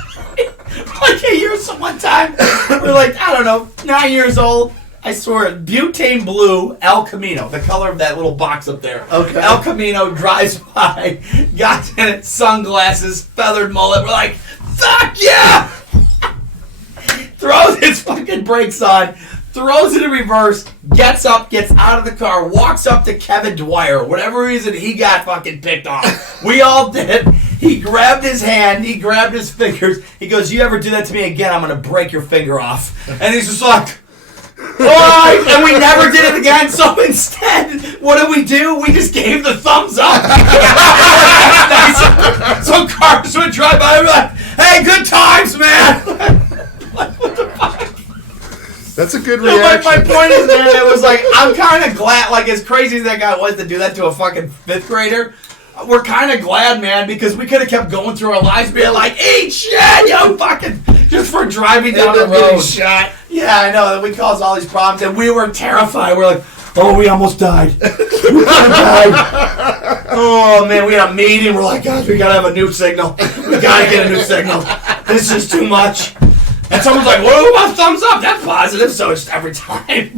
one time, we're like, I don't know, 9 years old. I swear, butane blue El Camino, the color of that little box up there. Okay. El Camino drives by, got in it, sunglasses, feathered mullet. We're like, fuck yeah! Throws his fucking brakes on, throws it in reverse, gets up, gets out of the car, walks up to Kevin Dwyer. Whatever reason, he got fucking picked off. We all did. He grabbed his hand, he grabbed his fingers. He goes, you ever do that to me again, I'm going to break your finger off. And he's just like, alright. And we never did it again. So instead, what did we do? We just gave the thumbs up. So cars would drive by and be like, hey, good times, man. What the fuck? That's a good reaction. My point is, man, it was like, I'm kind of glad, as crazy as that guy was to do that to a fucking 5th grader, we're kind of glad, man, because we could have kept going through our lives being like, eat shit, you fucking, just for driving down the road. Shot. Yeah, I know, that we caused all these problems, and we were terrified. We're like, oh, we almost died. We died. Oh, man, we had a meeting. We're like, guys, we got to have a new signal. We got to get a new signal. This is too much. And someone's like, whoa, my thumbs up. That's positive. So it's every time.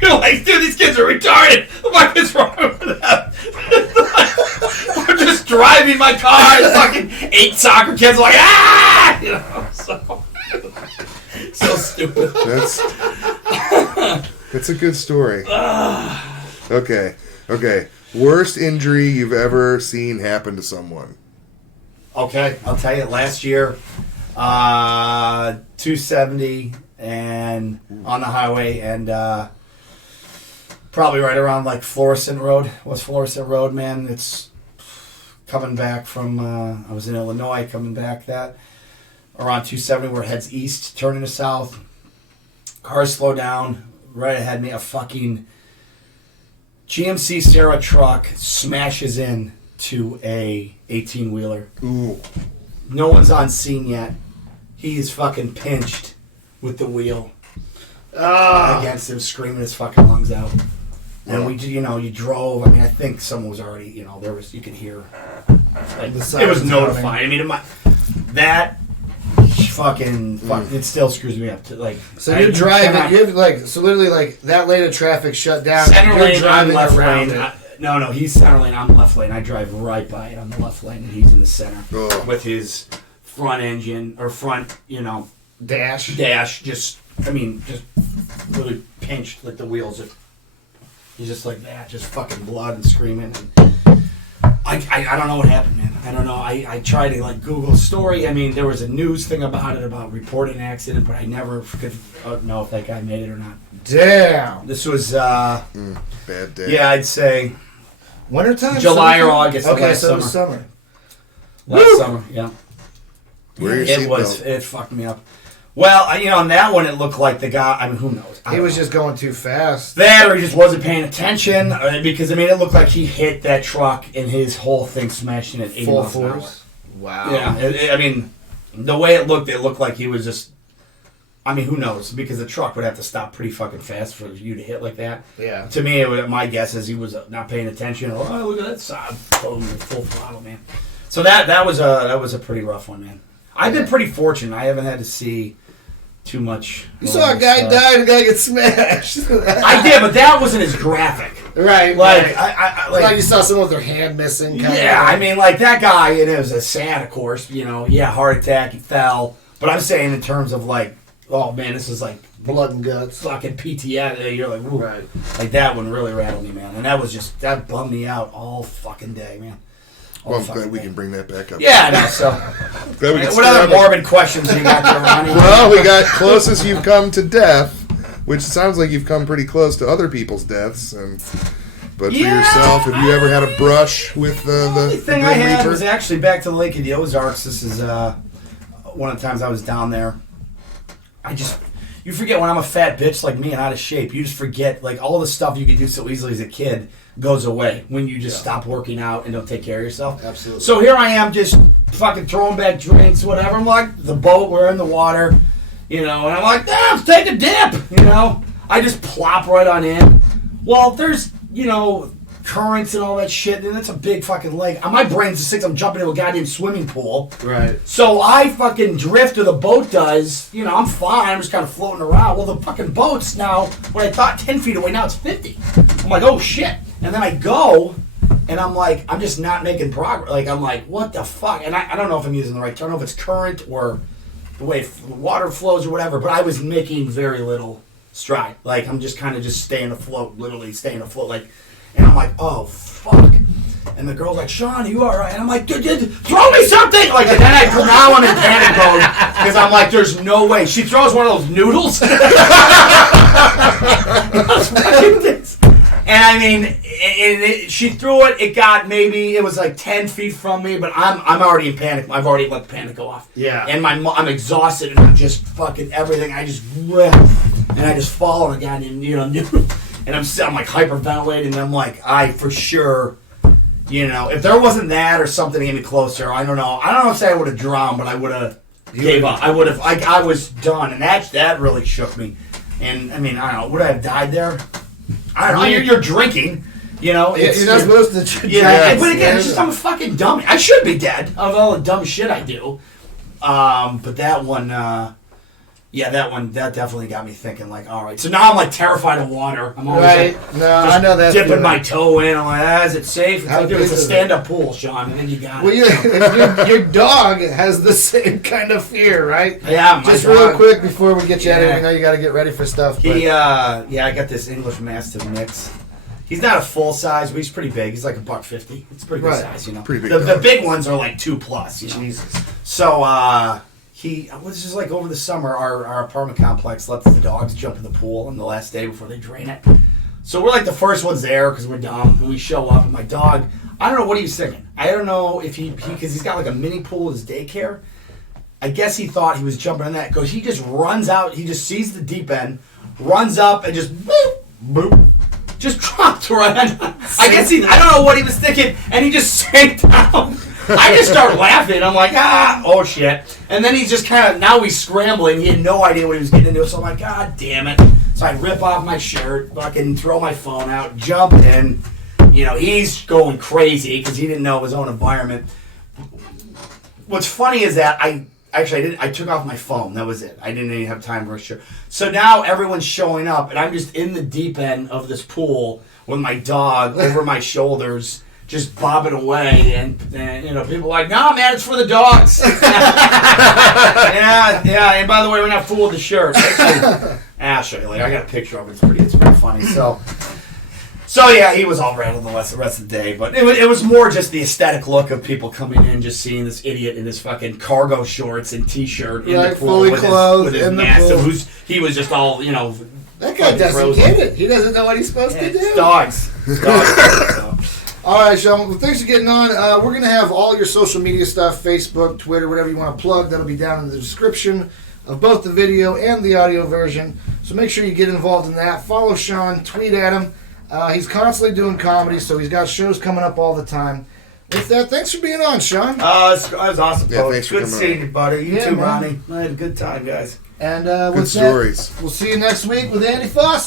You're like, dude, these kids are retarded. What is wrong with them? We're just driving my car. And fucking 8 soccer kids are like, ah! So stupid. That's a good story. Okay. Worst injury you've ever seen happen to someone. Okay, I'll tell you. Last year, 270 and on the highway, and probably right around Florissant Road. What's Florissant Road, man? It's coming back from. I was in Illinois, coming back that around 270, where it heads east, turning to south. Cars slow down. Right ahead of me, a fucking GMC Sierra truck smashes in to a 18-wheeler. Ooh. No one's on scene yet. He is fucking pinched with the wheel against him, screaming his fucking lungs out. And you drove. I mean, I think someone was already, you could hear. It was notified. I mean, that fucking, it still screws me up. So you're driving, so literally that lane of traffic shut down. Center you're lane, driving left around lane. it. No, he's center lane. I'm left lane. I drive right by it on the left lane, and he's in the center with his front engine or front, Dash just I mean, just really pinched, like the wheels. He's just like that, just fucking blood and screaming. And I don't know what happened, man. I don't know. I tried to like Google the story. I mean, there was a news thing about it, about reporting an accident, but I never could know if that guy made it or not. Damn. This was bad day. yeah, I'd say Wintertime? July or Summer? August. Okay, last so it was summer. summer. Last summer, yeah. Wear your It was. seatbelt. It fucked me up. Well, on that one, it looked like the guy. I mean, who knows? I He don't was know. just going too fast. That, or he just wasn't paying attention, because I mean, it looked like he hit that truck and his whole thing smashed in at 80 Full miles an hour. force. Wow. Yeah, I mean, the way it looked like he was just. I mean, who knows? Because the truck would have to stop pretty fucking fast for you to hit like that. Yeah. To me, my guess is he was not paying attention. Oh, look at that side, full throttle, man. So that was a pretty rough one, man. I've been pretty fortunate. I haven't had to see too much. You saw a guy die and a guy get smashed. I did, but that wasn't as graphic. Right. Like, right. I Like you saw someone with their hand missing. Kind yeah, of. I mean, like that guy, and it was a sad, of course. Heart attack, he fell. But I'm saying in terms of like, oh man, this is like Blood and guts. fucking PTSD. You're like, ooh. Right. Like that one really rattled me, man. And that bummed me out all fucking day, man. All Well, I'm fucking glad we day. can bring that back up. Yeah, I know. So, Glad we can what stir other up- morbid questions you got there, Ronnie? Well, we got closest you've come to death, which sounds like you've come pretty close to other people's deaths. But for Yeah, yourself, have you ever had a brush with The the only thing Grim I had Reaper? was actually back to the Lake of the Ozarks. This is one of the times I was down there. You forget when I'm a fat bitch like me and out of shape. You just forget, like, all the stuff you could do so easily as a kid goes away when you just stop working out and don't take care of yourself. Absolutely. So here I am just fucking throwing back drinks, whatever. I'm like, the boat, we're in the water, and I'm like, let's take a dip, I just plop right on in. Well, there's, currents and all that shit, and it's a big fucking lake. My brain's just thinks I'm jumping into a goddamn swimming pool. Right. So I fucking drift, or the boat does. I'm fine. I'm just kind of floating around. Well, the fucking boat's now, when I thought 10 feet away, now it's 50. I'm like, oh shit. And then I go, and I'm like, I'm just not making progress. Like, I'm like, what the fuck? And I don't know if I'm using the right term. I don't know if it's current or the way water flows or whatever, but I was making very little stride. Like, I'm just kind of just staying afloat, literally staying afloat. Like, and I'm like, oh, fuck. And the girl's like, Sean, are you all right? And I'm like, dude, throw me something! Like, and then now I'm in panic mode because I'm like, there's no way. She throws one of those noodles. And I mean, she threw it. It got it was like 10 feet from me, but I'm already in panic. I've already let the panic go off. Yeah. And I'm exhausted, and I'm just fucking everything. I just rip, and I just fall on a goddamn noodle. And I'm like hyperventilating, and I'm like, for sure, if there wasn't that or something any closer, I don't know. I don't know if I would have drowned, but I would have gave up. I would have, I was done, and that really shook me. And I mean, I don't know, would I have died there? I don't know. You're drinking, You're not supposed to. Yeah, but again, it's just I'm a fucking dummy. I should be dead of all the dumb shit I do. But that one, that definitely got me thinking. Like, all right, so now I'm like terrified of water. I'm always Right. No, I know that. dipping feeling. my toe in. I'm like, is it safe? It's How like, dude, big it's a is it? stand-up pool, Sean. And then you got Well, it. your dog has the same kind of fear, right? Yeah, my Just dog. real quick before we get you out of here, Yeah. we know you got to get ready for stuff. But I got this English Mastiff mix. He's not a full size, but he's pretty big. He's like $150. It's a pretty good Right. size, Pretty big The dog. big ones are like 2+. Jesus. So this is like over the summer. Our apartment complex lets the dogs jump in the pool on the last day before they drain it. So we're like the first ones there because we're dumb. And we show up, and my dog, I don't know what he was thinking. I don't know if because he's got like a mini pool at his daycare. I guess he thought he was jumping in that because he just runs out. He just sees the deep end, runs up, and just boop, boop, just dropped right on. I guess I don't know what he was thinking, and he just sank down. I just start laughing. I'm like, oh shit. And then he's just kind of, now he's scrambling. He had no idea what he was getting into. So I'm like, God damn it. So I rip off my shirt, fucking throw my phone out, jump in. He's going crazy because he didn't know his own environment. What's funny is that I took off my phone. That was it. I didn't even have time for a shirt. So now everyone's showing up, and I'm just in the deep end of this pool with my dog over my shoulders, just bobbing away, and you know, people are like, no, man, it's for the dogs. yeah. And by the way, we're not fooling the shirt. Actually, I'll show you later. I got a picture of it. It's pretty funny. So yeah, he was all rattled the rest of the day, but it was more just the aesthetic look of people coming in, just seeing this idiot in his fucking cargo shorts and t-shirt in the pool fully clothed with his in the massive. pool. He was just all, you know. That guy doesn't get it. He doesn't know what he's supposed to do. It's dogs. So. All right, Sean. Well, thanks for getting on. We're going to have all your social media stuff, Facebook, Twitter, whatever you want to plug. That'll be down in the description of both the video and the audio version. So make sure you get involved in that. Follow Sean. Tweet at him. He's constantly doing comedy, so he's got shows coming up all the time. With that, thanks for being on, Sean. It was awesome, Yeah, folks. thanks for Good coming seeing you, buddy. You too, man. Ronnie. I had a good time, guys. And Good with stories. that, we'll see you next week with Andy Fawcett.